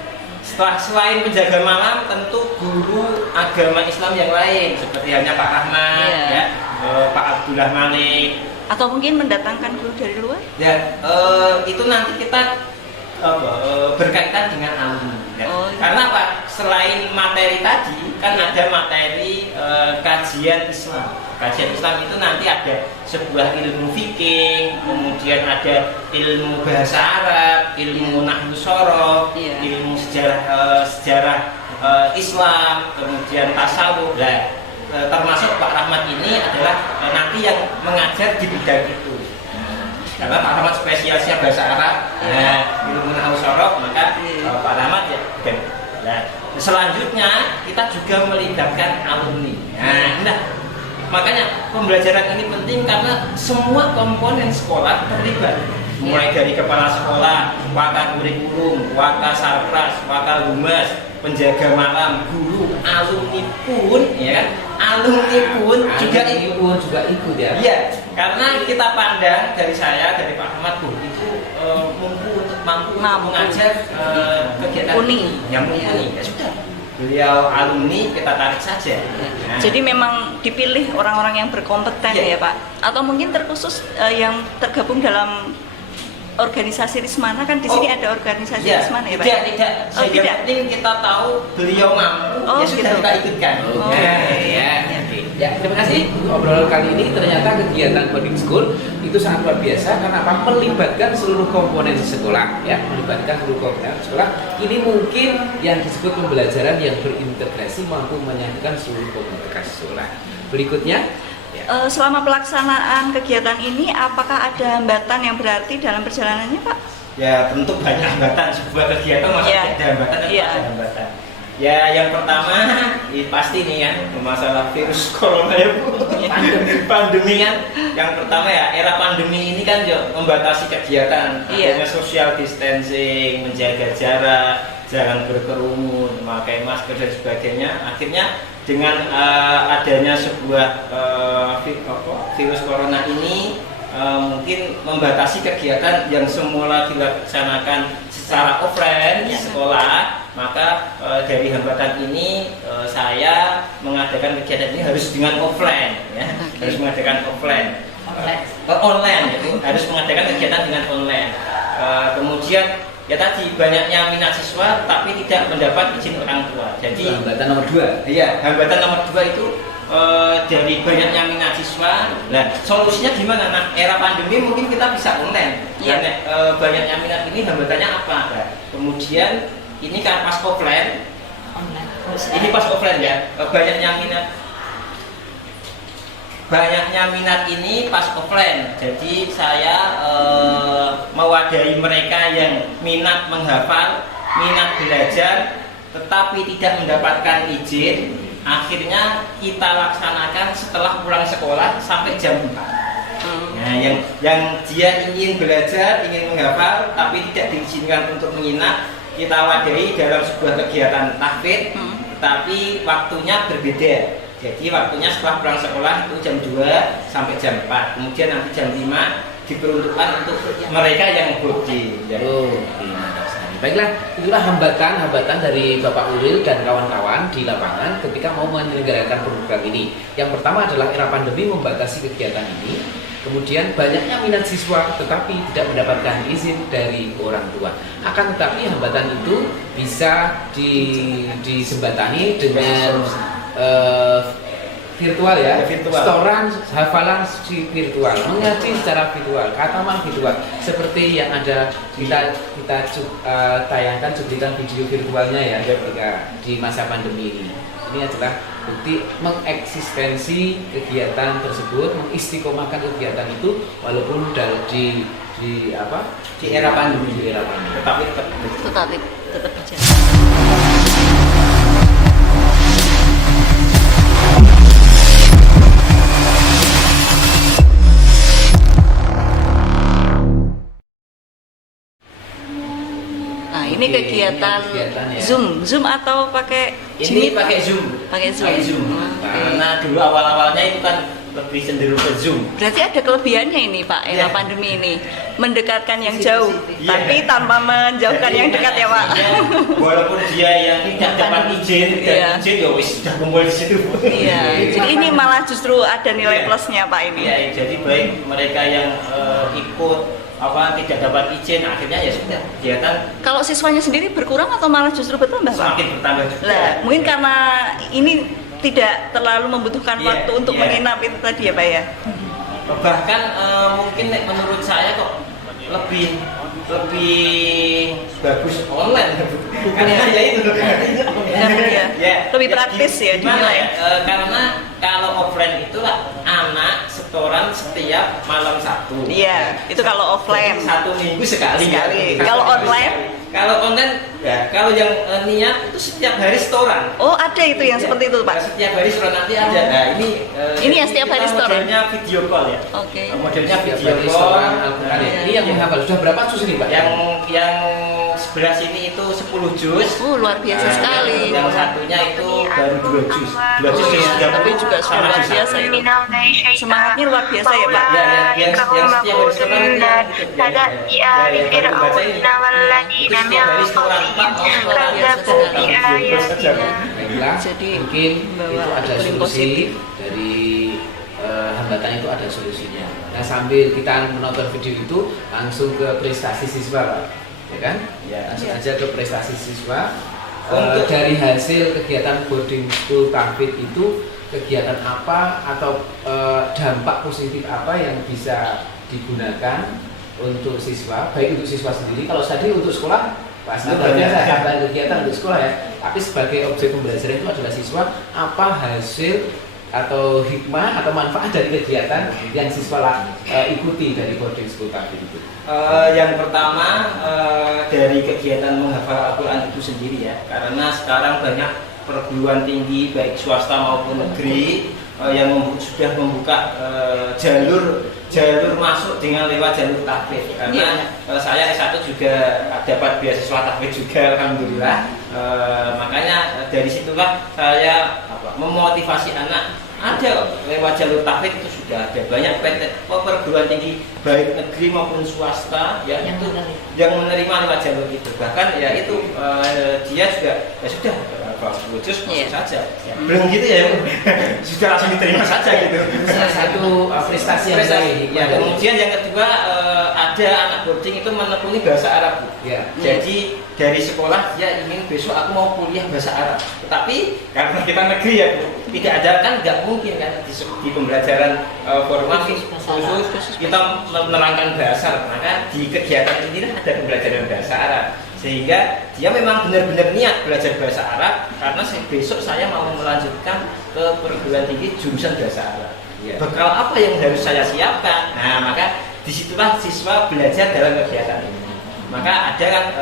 Selain penjaga malam, tentu guru agama Islam yang lain seperti halnya Pak Rahmat, ya, Pak Abdullah Malik, atau mungkin mendatangkan guru dari luar? Ya, itu nanti kita berkaitan dengan alumni. Ya. Karena apa? Selain materi tadi, kan ada materi kajian Islam. Kajian Islam itu nanti ada sebuah ilmu fikih, kemudian ada ilmu bahasa Arab, ilmu nahwu shoroh, ilmu sejarah Islam, kemudian tasawuf. Nah, termasuk Pak Rahmat ini adalah nanti yang mengajar di bidang itu. Karena Pak Rahmat spesialisnya bahasa Arab, ilmu nahwu shoroh, maka Pak Rahmat ya. Nah, selanjutnya kita juga melibatkan alumni. Nah, makanya pembelajaran ini penting karena semua komponen sekolah terlibat. Mulai dari kepala sekolah, wakil kurikulum, wakil sarpras, wakil humas, penjaga malam, guru, alumni pun, ya kan? Alumni pun juga ikut ya. Iya, karena kita pandang dari saya, dari Pak Ahmad itu mampu mengajar kegiatan yang mumpuni. Ya sudah, beliau alumni kita tarik saja. Nah. Jadi memang dipilih orang-orang yang berkompeten ya Pak. Atau mungkin terkhusus yang tergabung dalam organisasi Rismana, kan di sini ada organisasi Rismana ya Pak? Tidak. Yang penting kita tahu beliau mampu, ya sudah kita ikutkan. Ya, terima kasih. Obrolan kali ini ternyata kegiatan boarding school itu sangat luar biasa karena apa? Melibatkan seluruh komponen sekolah, ya, melibatkan seluruh komponen sekolah. Ini mungkin yang disebut pembelajaran yang berintegrasi, mampu menyatukan seluruh komunitas sekolah. Berikutnya, selama pelaksanaan kegiatan ini, apakah ada hambatan yang berarti dalam perjalanannya, Pak? Ya, tentu banyak hambatan. Sebuah kegiatan masa ada hambatan dan ada hambatan. Ya, yang pertama pasti nih kan masalah virus corona ya Bu. Pandemi kan. Yang pertama ya, era pandemi ini kan membatasi kegiatan, adanya social distancing, menjaga jarak, jangan berkerumun, memakai masker dan sebagainya. Akhirnya dengan adanya sebuah virus corona ini mungkin membatasi kegiatan yang semula dilaksanakan secara offline di sekolah, maka dari hambatan ini saya mengadakan kegiatan ini harus dengan offline, ya. Harus mengadakan online, harus mengadakan kegiatan dengan online. Kemudian ya tadi banyaknya minat siswa tapi tidak mendapat izin orang tua. Jadi hambatan nomor 2. Iya, hambatan nomor 2 itu dari banyaknya minat siswa. Nah, solusinya gimana? Nah, era pandemi mungkin kita bisa online. Dan banyaknya minat ini hambatannya apa? Nah, kemudian ini kan pas offline. Ini pas offline ya. Banyaknya minat ini pas offline. Jadi saya mewadahi mereka yang minat menghafal, minat belajar, tetapi tidak mendapatkan izin. Akhirnya kita laksanakan setelah pulang sekolah sampai jam 4. Nah, yang dia ingin belajar, ingin menghafal, tapi tidak diizinkan untuk menginap, kita wadahi dalam sebuah kegiatan tahfidz, tapi waktunya berbeda. Jadi waktunya setelah pulang sekolah itu jam 2 sampai jam 4. Kemudian nanti jam 5 diperuntukkan untuk mereka yang boarding. Baiklah, itulah hambatan dari Bapak Ulil dan kawan-kawan di lapangan ketika mau menyelenggarakan program ini. Yang pertama adalah era pandemi membatasi kegiatan ini. Kemudian banyaknya minat siswa tetapi tidak mendapatkan izin dari orang tua. Akan tetapi hambatan itu bisa disembatani dengan virtual ya, setoran hafalan virtual, mengaji secara virtual, kataman virtual, seperti yang ada kita tayangkan cuplikan video virtualnya ya ketika di masa pandemi ini. Ini adalah bukti mengeksistensi kegiatan tersebut, mengistiqomahkan kegiatan itu walaupun di era pandemi, tetapi tetap berjalan. Ini kegiatan kegiatan ya. Zoom atau pakai Ini pakai Zoom. Pakai Zoom. Karena dulu awal-awalnya itu kan lebih cenderung ke Zoom. Berarti ada kelebihannya ini Pak, era pandemi ini mendekatkan yang jauh, tapi tanpa menjauhkan yang dekat ya Pak. Walaupun dia yang tidak dapat izin, ya wis sudah kumpul di situ. Iya. Jadi ini malah justru ada nilai plusnya Pak ini. Iya, jadi baik mereka yang ikut tidak dapat izin, akhirnya ya sudah kegiatan. Kalau siswanya sendiri berkurang atau malah justru bertambah Pak? Semakin bertambah juga. Lah, mungkin karena ini tidak terlalu membutuhkan waktu untuk menginap itu tadi ya Pak ya. Bahkan mungkin menurut saya kok lebih bagus online karena ya itu lebih praktis ya dinilai. Karena kalau offline itu anak setoran setiap malam Sabtu. Iya, itu kalau offline. Jadi 1 minggu sekali. Kalau online? Kalau online ya, kalau yang niat itu setiap hari setoran. Oh, ada itu yang seperti itu Pak. Setiap hari setoran nanti ada. Nah, ini yang setiap hari setoran. Modelnya video call ya. Oke. Modelnya Setiap video hari call. setoran Al-Quran. Ini yang menghafal sudah berapa juz ini Pak? Yang sebelah sini itu 10 juz. Luar biasa sekali. Yang satunya itu baru 2 juz. 2 juz sudah Tapi juga sudah luar biasa itu. Semangatnya luar biasa ya Pak. Ya, yang setiap hari setoran itu baca ini. Baiklah, Jadi, mungkin bahwa itu ada paling solusi positif. dari hambatan itu ada solusinya. Nah, sambil kita menonton video itu langsung ke prestasi siswa Pak, ya kan? Langsung aja ke prestasi siswa. Untuk dari hasil kegiatan boarding school tahfidz itu kegiatan apa atau dampak positif apa yang bisa digunakan untuk siswa, baik untuk siswa sendiri, kalau tadi untuk sekolah pasti ada kegiatan untuk sekolah ya, tapi sebagai objek pembelajaran itu adalah siswa, apa hasil atau hikmah atau manfaat dari kegiatan yang siswa ikuti dari boarding school tahfidz itu. Yang pertama dari kegiatan menghafal Al-Quran itu sendiri ya, karena sekarang banyak perguruan tinggi baik swasta maupun negeri yang sudah membuka jalur masuk dengan lewat jalur tahfidz. Karena saya S1 juga dapat beasiswa tahfidz juga, alhamdulillah. Makanya dari situlah saya memotivasi anak, ada lewat jalur tahfidz itu sudah ada banyak perguruan tinggi baik negeri maupun swasta ya yang menerima lewat jalur itu. Bahkan ya itu dia juga ya sudah khusus saja. Belum gitu ya, sudah langsung diterima saja gitu. Salah satu prestasi yang baik. Ya, kemudian yang kedua ada anak boarding itu menekuni bahasa Arab. Ya. Jadi dari sekolah dia ingin besok aku mau kuliah bahasa Arab. Tapi karena kita negeri ya tidak ada kan nggak mungkin kan di pembelajaran formal khusus kita menerangkan bahasa Arab. Maka di kegiatan ini ada pembelajaran bahasa Arab. Sehingga dia memang benar-benar niat belajar bahasa Arab karena besok saya mau melanjutkan ke perguruan tinggi jurusan bahasa Arab. Bekal apa yang harus saya siapkan? Nah, maka disitulah siswa belajar dalam kegiatan ini. Maka ada kan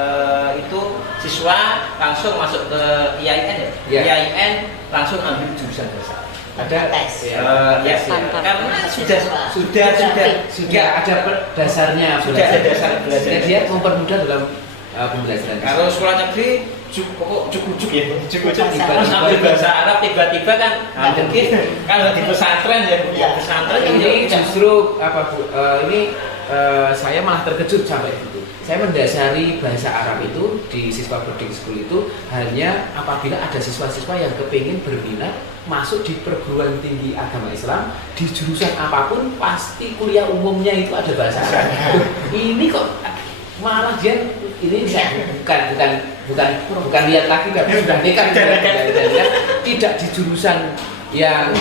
itu siswa langsung masuk ke IAIN ya? IAIN langsung ambil jurusan bahasa Arab. Ada tes karena sudah ada dasarnya, sudah ada dasar belajar. Dia mempermudah dalam pembelajaran. Kalau sekolah negeri cukup ambil bahasa Arab tiba-tiba kan mungkin kalau di pesantren ya pesantren ini justru apa Bu? Saya malah terkejut sampai itu. Saya mendasari bahasa Arab itu di siswa boarding school itu hanya apabila ada siswa-siswa yang kepingin berminat masuk di perguruan tinggi agama Islam di jurusan apapun pasti kuliah umumnya itu ada bahasa Arab. Ini kok malah dia ini bukan lihat lagi tapi sudah nekat tidak di jurusan yang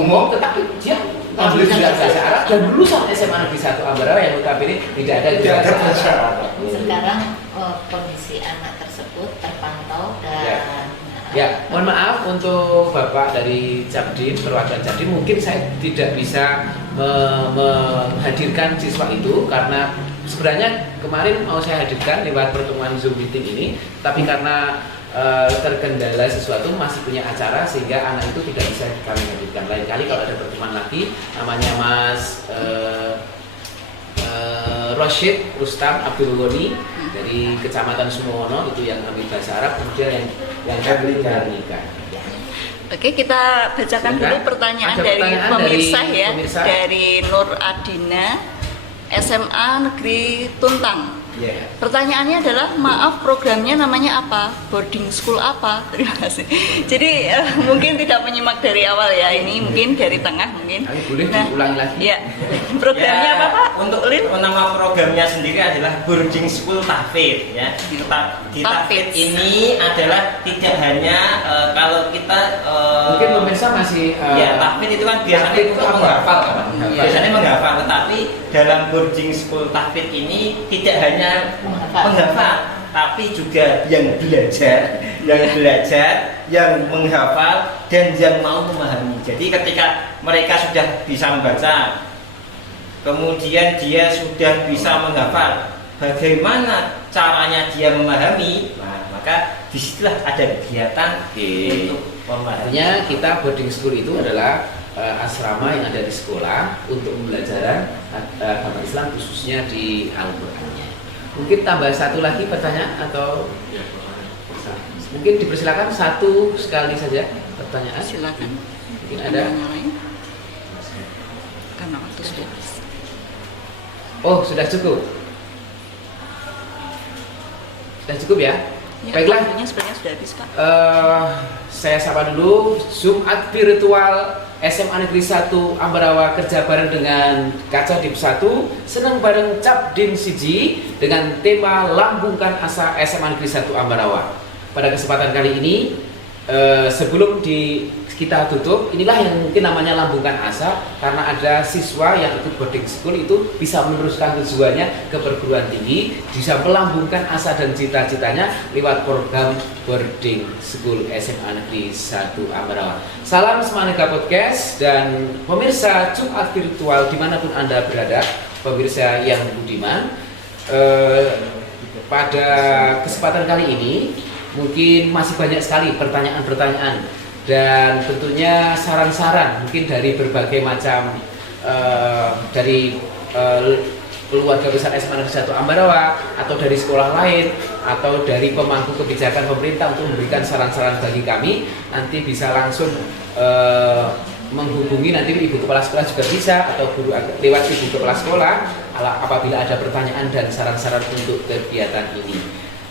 umum tetapi dia ambil juga bahasa Arab dan lulusan SMA Negeri 1 Ambarawa yang notabene tidak ada bahasa Arab. Sekarang kondisi anak tersebut terpantau dan ya, mohon maaf untuk Bapak dari Cabdin, perwakilan Cabdin, mungkin saya tidak bisa menghadirkan siswa itu karena sebenarnya kemarin mau saya hadirkan lewat pertemuan Zoom meeting ini, tapi karena terkendala sesuatu masih punya acara sehingga anak itu tidak bisa kami hadirkan. Lain kali kalau ada pertemuan lagi, namanya Mas Rashid Rustam Abdul Ghani, dari Kecamatan Sumowono itu yang ambil bahasa Arab, kemudian yang Herlika. Oke, kita bacakan dulu pertanyaan Ada dari pertanyaan pemirsa dari ya, pemirsa. dari Nur Adina, SMA Negeri Tuntang. Yeah. Pertanyaannya adalah, maaf programnya namanya apa? Boarding school apa? Terima kasih. Jadi mungkin tidak menyimak dari awal ya, ini mungkin dari tengah mungkin. Boleh diulangi lagi. Ya, programnya apa Pak? Untuk nama programnya sendiri adalah Boarding School Tahfidz ya. Di Tahfidz ini adalah tidak hanya kalau kita mungkin pemirsa masih ya Tahfidz itu kan biasanya Tahfidz itu untuk apa? menghafal kan. Menghafal. Biasanya menghafal, tetapi dalam Boarding School Tahfidz ini tidak hanya menghafal, tapi juga yang belajar, yang menghafal dan yang mau memahami. Jadi ketika mereka sudah bisa membaca, kemudian dia sudah bisa menghafal, bagaimana caranya dia memahami, nah, maka disitulah ada kegiatan untuk memahami. Artinya kita boarding school itu adalah asrama yang ada di sekolah untuk pembelajaran agama Islam khususnya di Al-Qur'annya. Mungkin tambah satu lagi pertanyaan atau mungkin dipersilakan satu sekali saja pertanyaan. Silakan. Mungkin ada. Karena waktu sudah habis. Oh, sudah cukup. Sudah cukup ya? Ya, Baiklah. waktunya sebenarnya sudah habis Pak. Saya sapa dulu Jumat virtual SMA Negeri 1 Ambarawa kerja bareng dengan Kacadip 1 seneng bareng Capdin Siji dengan tema Lambungkan Asa SMA Negeri 1 Ambarawa. Pada kesempatan kali ini sebelum kita tutup, inilah yang mungkin namanya Lambungkan Asa, karena ada siswa yang ikut boarding school itu bisa meneruskan tujuannya ke perguruan tinggi, bisa melambungkan asa dan cita-citanya lewat program boarding school SMA Negeri 1 Ambarawa. Salam Semanega Podcast dan pemirsa Jumat virtual dimanapun Anda berada, pemirsa yang budiman. Pada kesempatan kali ini mungkin masih banyak sekali pertanyaan-pertanyaan dan tentunya saran-saran mungkin dari berbagai macam dari keluarga besar SMA Negeri 1 Ambarawa atau dari sekolah lain atau dari pemangku kebijakan pemerintah untuk memberikan saran-saran bagi kami. Nanti bisa langsung menghubungi nanti Ibu Kepala Sekolah juga bisa, atau guru lewat Ibu Kepala Sekolah apabila ada pertanyaan dan saran-saran untuk kegiatan ini.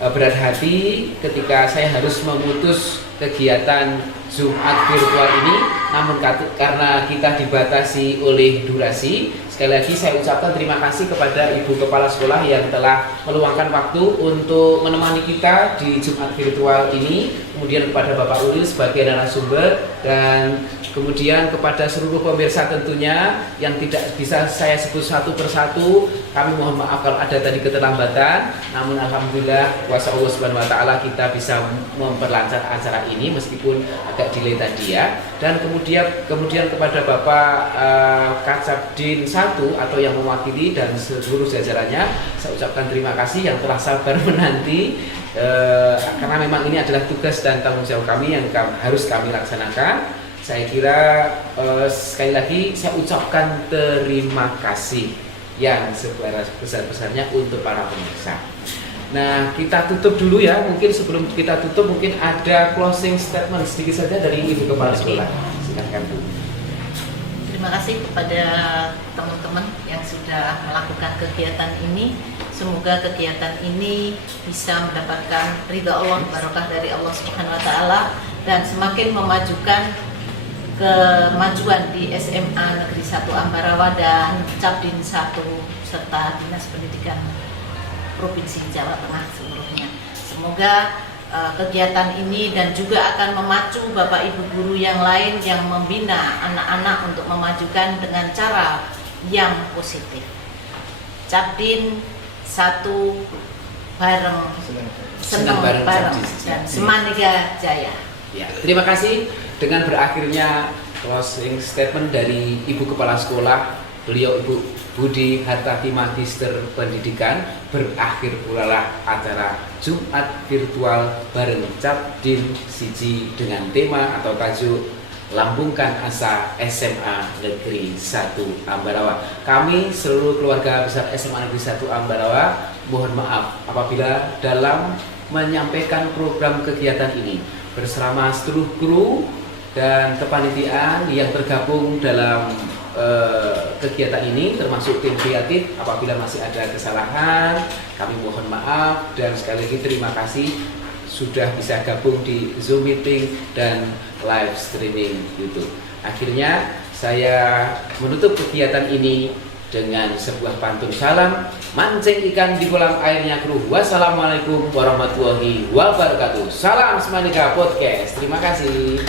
Berat hati ketika saya harus memutus kegiatan Jumat virtual ini, namun karena kita dibatasi oleh durasi, sekali lagi saya ucapkan terima kasih kepada Ibu Kepala Sekolah yang telah meluangkan waktu untuk menemani kita di Jumat virtual ini, kemudian kepada Bapak Ulil sebagai narasumber, dan kemudian kepada seluruh pemirsa tentunya yang tidak bisa saya sebut satu persatu. Kami mohon maaf kalau ada tadi keterlambatan, namun alhamdulillah kuasa Allah Subhanahu wa taala kita bisa memperlancar acara ini meskipun agak delay tadi ya. Dan kemudian kepada Bapak Kacapdin 1 atau yang mewakili dan seluruh jajarannya, saya ucapkan terima kasih yang telah sabar menanti, karena memang ini adalah tugas dan tanggung jawab kami yang harus kami laksanakan. Saya kira sekali lagi saya ucapkan terima kasih yang sebesar-besarnya untuk para pemirsa. Nah, kita tutup dulu ya. Mungkin sebelum kita tutup mungkin ada closing statement sedikit saja dari Ibu Kepala Sekolah. Silakan Bu. Terima kasih kepada teman-teman yang sudah melakukan kegiatan ini. Semoga kegiatan ini bisa mendapatkan ridha Allah, barokah dari Allah Subhanahu wa taala, dan semakin memajukan kemajuan di SMA Negeri 1 Ambarawa dan Capdin 1 serta Dinas Pendidikan Provinsi Jawa Tengah seluruhnya. Semoga kegiatan ini dan juga akan memacu Bapak Ibu guru yang lain yang membina anak-anak untuk memajukan dengan cara yang positif. Capdin 1 bareng, senang bareng dan Semanega Jaya. Ya, terima kasih. Dengan berakhirnya closing statement dari Ibu Kepala Sekolah, beliau Ibu Budi Hartati Magister Pendidikan, berakhir pula lah acara Jumat virtual bareng Capdin Siji dengan tema atau tajuk lambungkan asa SMA Negeri 1 Ambarawa. Kami seluruh keluarga besar SMA Negeri 1 Ambarawa mohon maaf apabila dalam menyampaikan program kegiatan ini bersama seluruh kru dan kepanitiaan yang tergabung dalam kegiatan ini termasuk tim kreatif. Apabila masih ada kesalahan kami mohon maaf dan sekali lagi terima kasih sudah bisa gabung di Zoom meeting dan live streaming YouTube. Akhirnya saya menutup kegiatan ini dengan sebuah pantun salam mancing ikan di kolam airnya kru. Wassalamualaikum warahmatullahi wabarakatuh. Salam Semanika Podcast. Terima kasih.